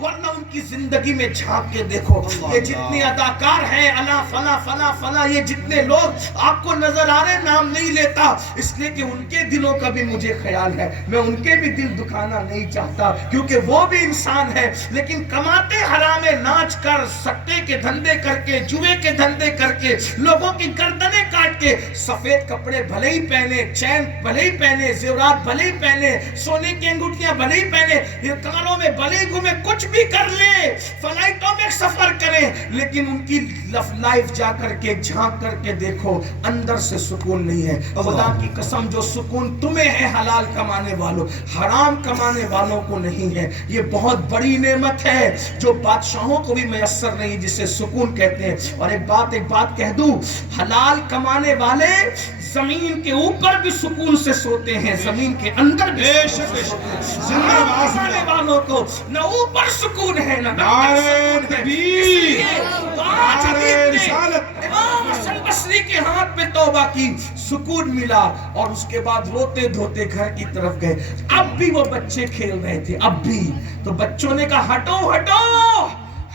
ورنہ ان کی زندگی میں جھانک کے دیکھو۔ یہ جتنے اداکار ہیں الا فلا فلا فلا، یہ جتنے لوگ آپ کو نظر آ رہے، نام نہیں لیتا اس لیے کہ ان کے دلوں کا بھی مجھے خیال ہے، میں ان کے بھی دل دکھانا نہیں چاہتا کیونکہ وہ بھی انسان ہے، لیکن کماتے حرام ناچ کر، سٹے کے دھندے کر کے، جوئے کے دھندے کر کے، لوگوں کی گردنیں کاٹ کے، سفید کپڑے بھلے ہی پہنے، چین بھلے ہی پہنے، زیورات بھلے ہی پہنے، سونے کی انگوٹھیاں بھلے ہی پہنے، یہ کانوں میں بھلے ہی گھومے، کچھ بھی کر لے، فلائٹوں میں سفر کریں، لیکن ان کی لائف جا کر کے جھانک کر کے دیکھو اندر سے سکون نہیں ہے۔ خدا کی قسم جو سکون تمہیں ہے حلال کمانے والوں، حرام کمانے والوں کو نہیں ہے۔ یہ بہت بڑی نعمت ہے جو بادشاہوں کو بھی میسر نہیں، جسے سکون کہتے ہیں۔ اور ایک بات کہہ دوں، حلال کمانے والے زمین کے اوپر بھی سکون سے سوتے ہیں، زمین کے اندر بھی کمانے والوں کو نہ اوپر سکون ہے نہ امام حسن بصری کے ہاتھ میں توبہ کی، سکون ملا، اور اس کے بعد روتے دھوتے گھر کی طرف گئے۔ اب بھی وہ بچے کھیل رہے تھے، اب بھی تو بچوں نے کہا ہٹو ہٹو،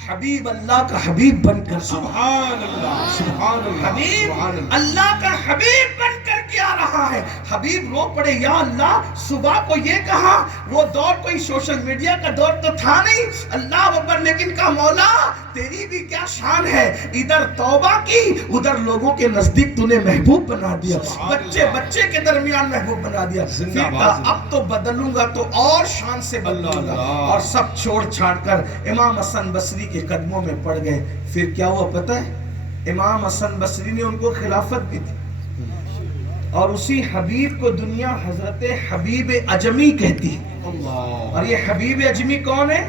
حبیب اللہ کا حبیب بن کر، سبحان اللہ، سبحان اللہ، حبیب اللہ کا حبیب بن کر کے کے آ رہا ہے. حبیب رو پڑے, یا اللہ صبح کو یہ کہا, وہ دور کوئی سوشل میڈیا کا دور تو تھا نہیں, اللہ اکبر, لیکن کہا مولا تیری بھی کیا شان ہے, ادھر توبہ کی ادھر لوگوں کے نزدیک تو نے محبوب بنا دیا, بچے بچے کے درمیان محبوب بنا دیا. پھر کہا اب تو بدلوں گا تو اور شان سے بدلوں گا, اور سب چھوڑ چھاڑ کر امام حسن بصری کے قدموں میں پڑ گئے. پھر کیا ہوا پتہ ہے, امام حسن بصری نے ان کو خلافت بھی دی, اور اسی حبیب کو دنیا حضرت حبیب اجمی کہتی ہے. اور یہ حبیب اجمی کون ہے؟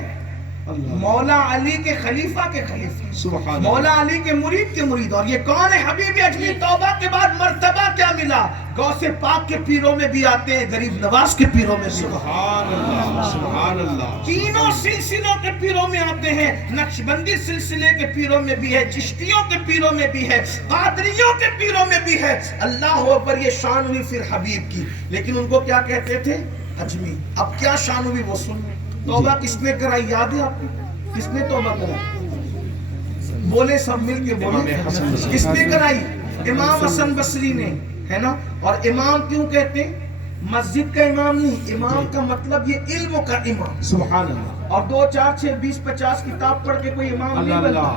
مولا علی کے خلیفہ کے خلیفہ, مولا علی کے مرید کے مرید. اور یہ کون ہے حبیب اجمی؟ توبہ کے بعد مرتبہ کیا ملا, غوث پاک کے پیروں میں بھی آتے ہیں, غریب نواز کے پیروں میں بھی, سبحان اللہ, سبحان اللہ, تینوں سلسلوں کے پیروں میں آتے ہیں, نقشبندی سلسلے کے پیروں میں بھی ہے, چشتیوں کے پیروں میں بھی ہے, قادریوں کے پیروں میں بھی ہے. اللہ اکبر, یہ شان ہوئی پھر حبیب کی. لیکن ان کو کیا کہتے تھے؟ اجمی. اب کیا شان ہوئی وہ سن. توبہ کس نے کرائی یاد ہے آپ کو؟ کس نے توبہ کرائی؟ بولے سب مل کے بولے, کس نے کرائی؟ امام حسن بصری نے, ہے نا. اور امام کیوں کہتے ہیں؟ مسجد کا امام نہیں, امام کا مطلب یہ علم کا امام. سبحان اللہ. اور 2 4 6 20 50 کتاب پڑھ کے کوئی امام نہیں بنتا.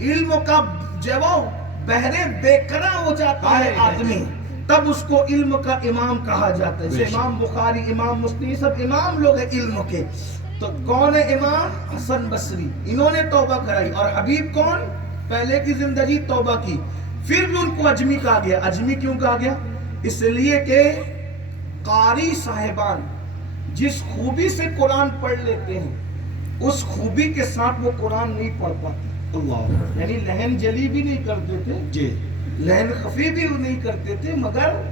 علم کا جب وہ بہرے بے قرار ہو جاتا ہے آدمی, تب اس کو علم کا امام کہا جاتا ہے. جیسے امام بخاری, امام مسلم, سب امام لوگ ہیں علم کے. تو کون ہے امام؟ حسن بصری. انہوں نے توبہ کرائی. اور حبیب کون؟ پہلے کی زندگی توبہ کی. پھر بھی ان کو اجمی کہا گیا. اجمی کیوں کہا گیا؟ اس لیے کہ قاری صاحبان جس خوبی سے قرآن پڑھ لیتے ہیں, اس خوبی کے ساتھ وہ قرآن نہیں پڑھ پاتے. اللہ, یعنی لہن جلی بھی نہیں کرتے تھے, جی, لہن خفی بھی نہیں کرتے تھے, مگر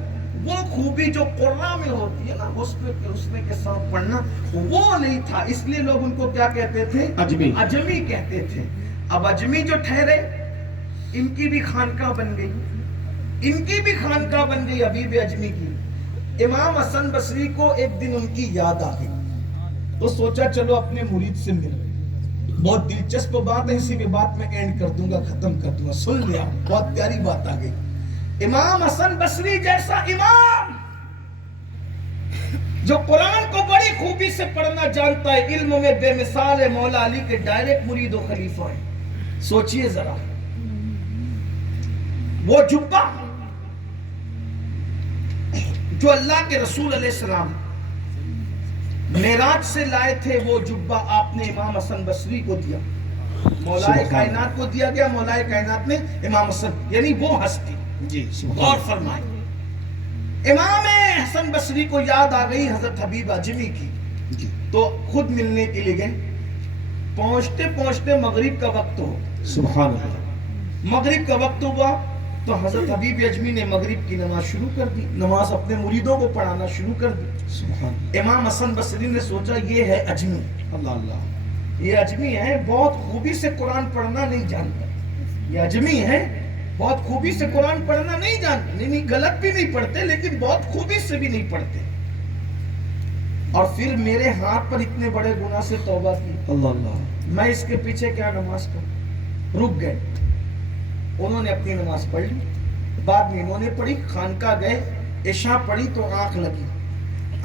وہ خوبی جو قرآن میں ہوتی ہے نا, حسن کے ساتھ پڑھنا, وہ نہیں تھا. اس لیے لوگ ان کو کیا کہتے تھے؟ اجمی. اجمی کہتے تھے. اب اجمی جو ٹھہرے, ان کی بھی خانقاہ بن گئی, ان کی بھی خانقاہ بن گئی حبیب اجمی کی. امام حسن بصری کو ایک دن ان کی یاد آ گئی, تو سوچا چلو اپنے مرید سے مل. بہت دلچسپ بات ہے, اسی کے بعد میں اینڈ کر دوں گا, ختم کر دوں گا. سن لیا, بہت پیاری بات آ گئی. امام حسن بصری جیسا امام جو قرآن کو بڑی خوبی سے پڑھنا جانتا ہے, علم میں بے مثال ہے, مولا علی کے ڈائریکٹ مرید و خلیفہ ہے. سوچئے ذرا, وہ جبہ جو اللہ کے رسول علیہ السلام معراج سے لائے تھے, وہ جبہ آپ نے امام حسن بصری کو دیا, مولا کائنات کو دیا گیا. مولا کائنات نے امام حسن, یعنی وہ ہستی. جی, غور فرمائیں. امام حسن بصری کو یاد آ گئی حضرت حبیب اجمی کی, جی, تو خود ملنے کے لیے گئے. پہنچتے پہنچتے مغرب کا وقت ہو, سبحان اللہ, مغرب کا وقت ہوا, تو حضرت حبیب اجمی نے مغرب کی نماز شروع کر دی, نماز اپنے مریدوں کو پڑھانا شروع کر دی. سبحان اللہ, امام حسن بصری نے سوچا یہ ہے اجمی, اللہ اللہ, یہ اجمی ہے, بہت خوبی سے قرآن پڑھنا نہیں جانتا. یہ اجمی ہے, بہت خوبی سے قرآن پڑھنا نہیں جانتے, نہیں غلط بھی نہیں پڑھتے, لیکن بہت خوبی سے بھی نہیں پڑھتے. اور پھر میرے ہاتھ پر اتنے بڑے گناہ سے توبہ کی, اللہ اللہ, میں اس کے پیچھے کیا نماز پڑھوں. رک گئے, انہوں نے اپنی نماز پڑھ لی. بعد میں انہوں نے پڑھی, خانقاہ گئے, عشاء پڑھی تو آنکھ لگی.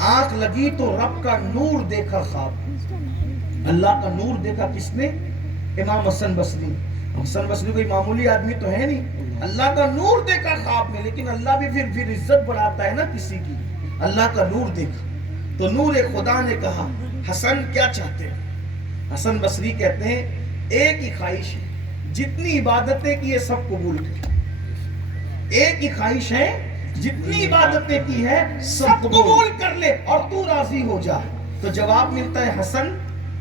آنکھ لگی تو رب کا نور دیکھا خواب, اللہ کا نور دیکھا. کس نے؟ امام حسن بصری. حسن بصری کوئی معمولی آدمی تو ہے نہیں, اللہ کا نور دیکھا خواب میں. لیکن اللہ بھی پھر عزت بڑھاتا ہے نا کسی کی. اللہ کا نور دیکھا تو نور خدا نے کہا, حسن کیا چاہتے ہیں؟ حسن بصری کہتے ہیں ایک ہی خواہش ہے, جتنی عبادتیں کی ہے سب قبول کر. ایک ہی خواہش ہے, جتنی عبادتیں کی ہے سب قبول کر لے اور تو راضی ہو جا. تو جواب ملتا ہے, حسن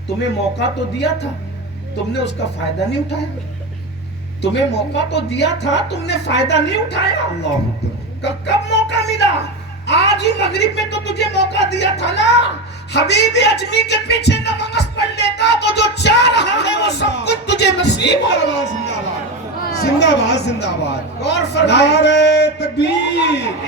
تمہیں موقع تو دیا تھا, تم نے اس کا فائدہ نہیں اٹھایا. تمہیں موقع تو دیا تھا, تم نے فائدہ نہیں اٹھایا. اللہ, کب موقع ملا؟ آج ہی مغرب میں تو تجھے موقع دیا تھا نا. حبیب اجمی کے پیچھے نماز پڑھ لیتا تو جو چاہ رہا ہے وہ سب کچھ تجھے نصیب ہو. زندہ باد, زندہ باد, غور فرمائے, نعرہ تکبیر,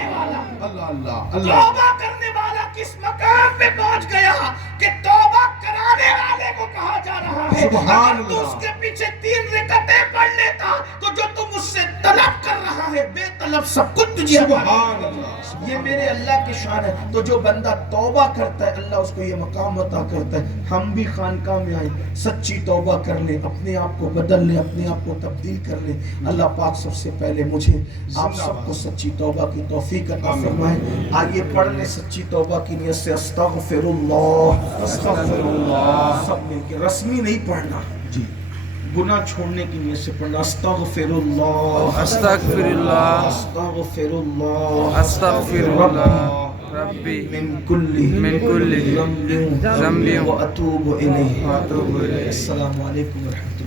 اللہ اللہ, اللہ, توبہ کرنے والا کس مقام پہ پہنچ گیا کہ توبہ کرانے والے کو کہا جا رہا ہے. سبحان اگر تو اللہ, اس کے پیچھے 3 رکعتیں پڑھ لیتا تو جو تم اس سے طلب کر رہا ہے بے طلب سب کچھ تجھے. سبحان اللہ, یہ میرے اللہ کی شان ہے. تو جو بندہ توبہ کرتا ہے اللہ اس کو یہ مقام عطا کرتا ہے. ہم بھی خانقاہ میں آئیں, سچی توبہ کر لیں, اپنے آپ کو بدل لیں, اپنے آپ کو تبدیل کر لیں. اللہ پاک سب سے پہلے مجھے آپ سب کو سچی توبہ کی توفیق عطا فرمائے. آئیے پڑھ لیں سچی توبہ کی نیت سے استغفر اللہ, استغفر اللہ. سب مل کے, رسمی نہیں پڑھنا جی, گناہ چھوڑنے کی نیت سے پڑھنا. استغفر اللہ, استغفر اللہ, استغفر اللہ, استغفر اللہ ربی من کل ذنب واتوب الیہ. السلام علیکم ورحمۃ اللہ.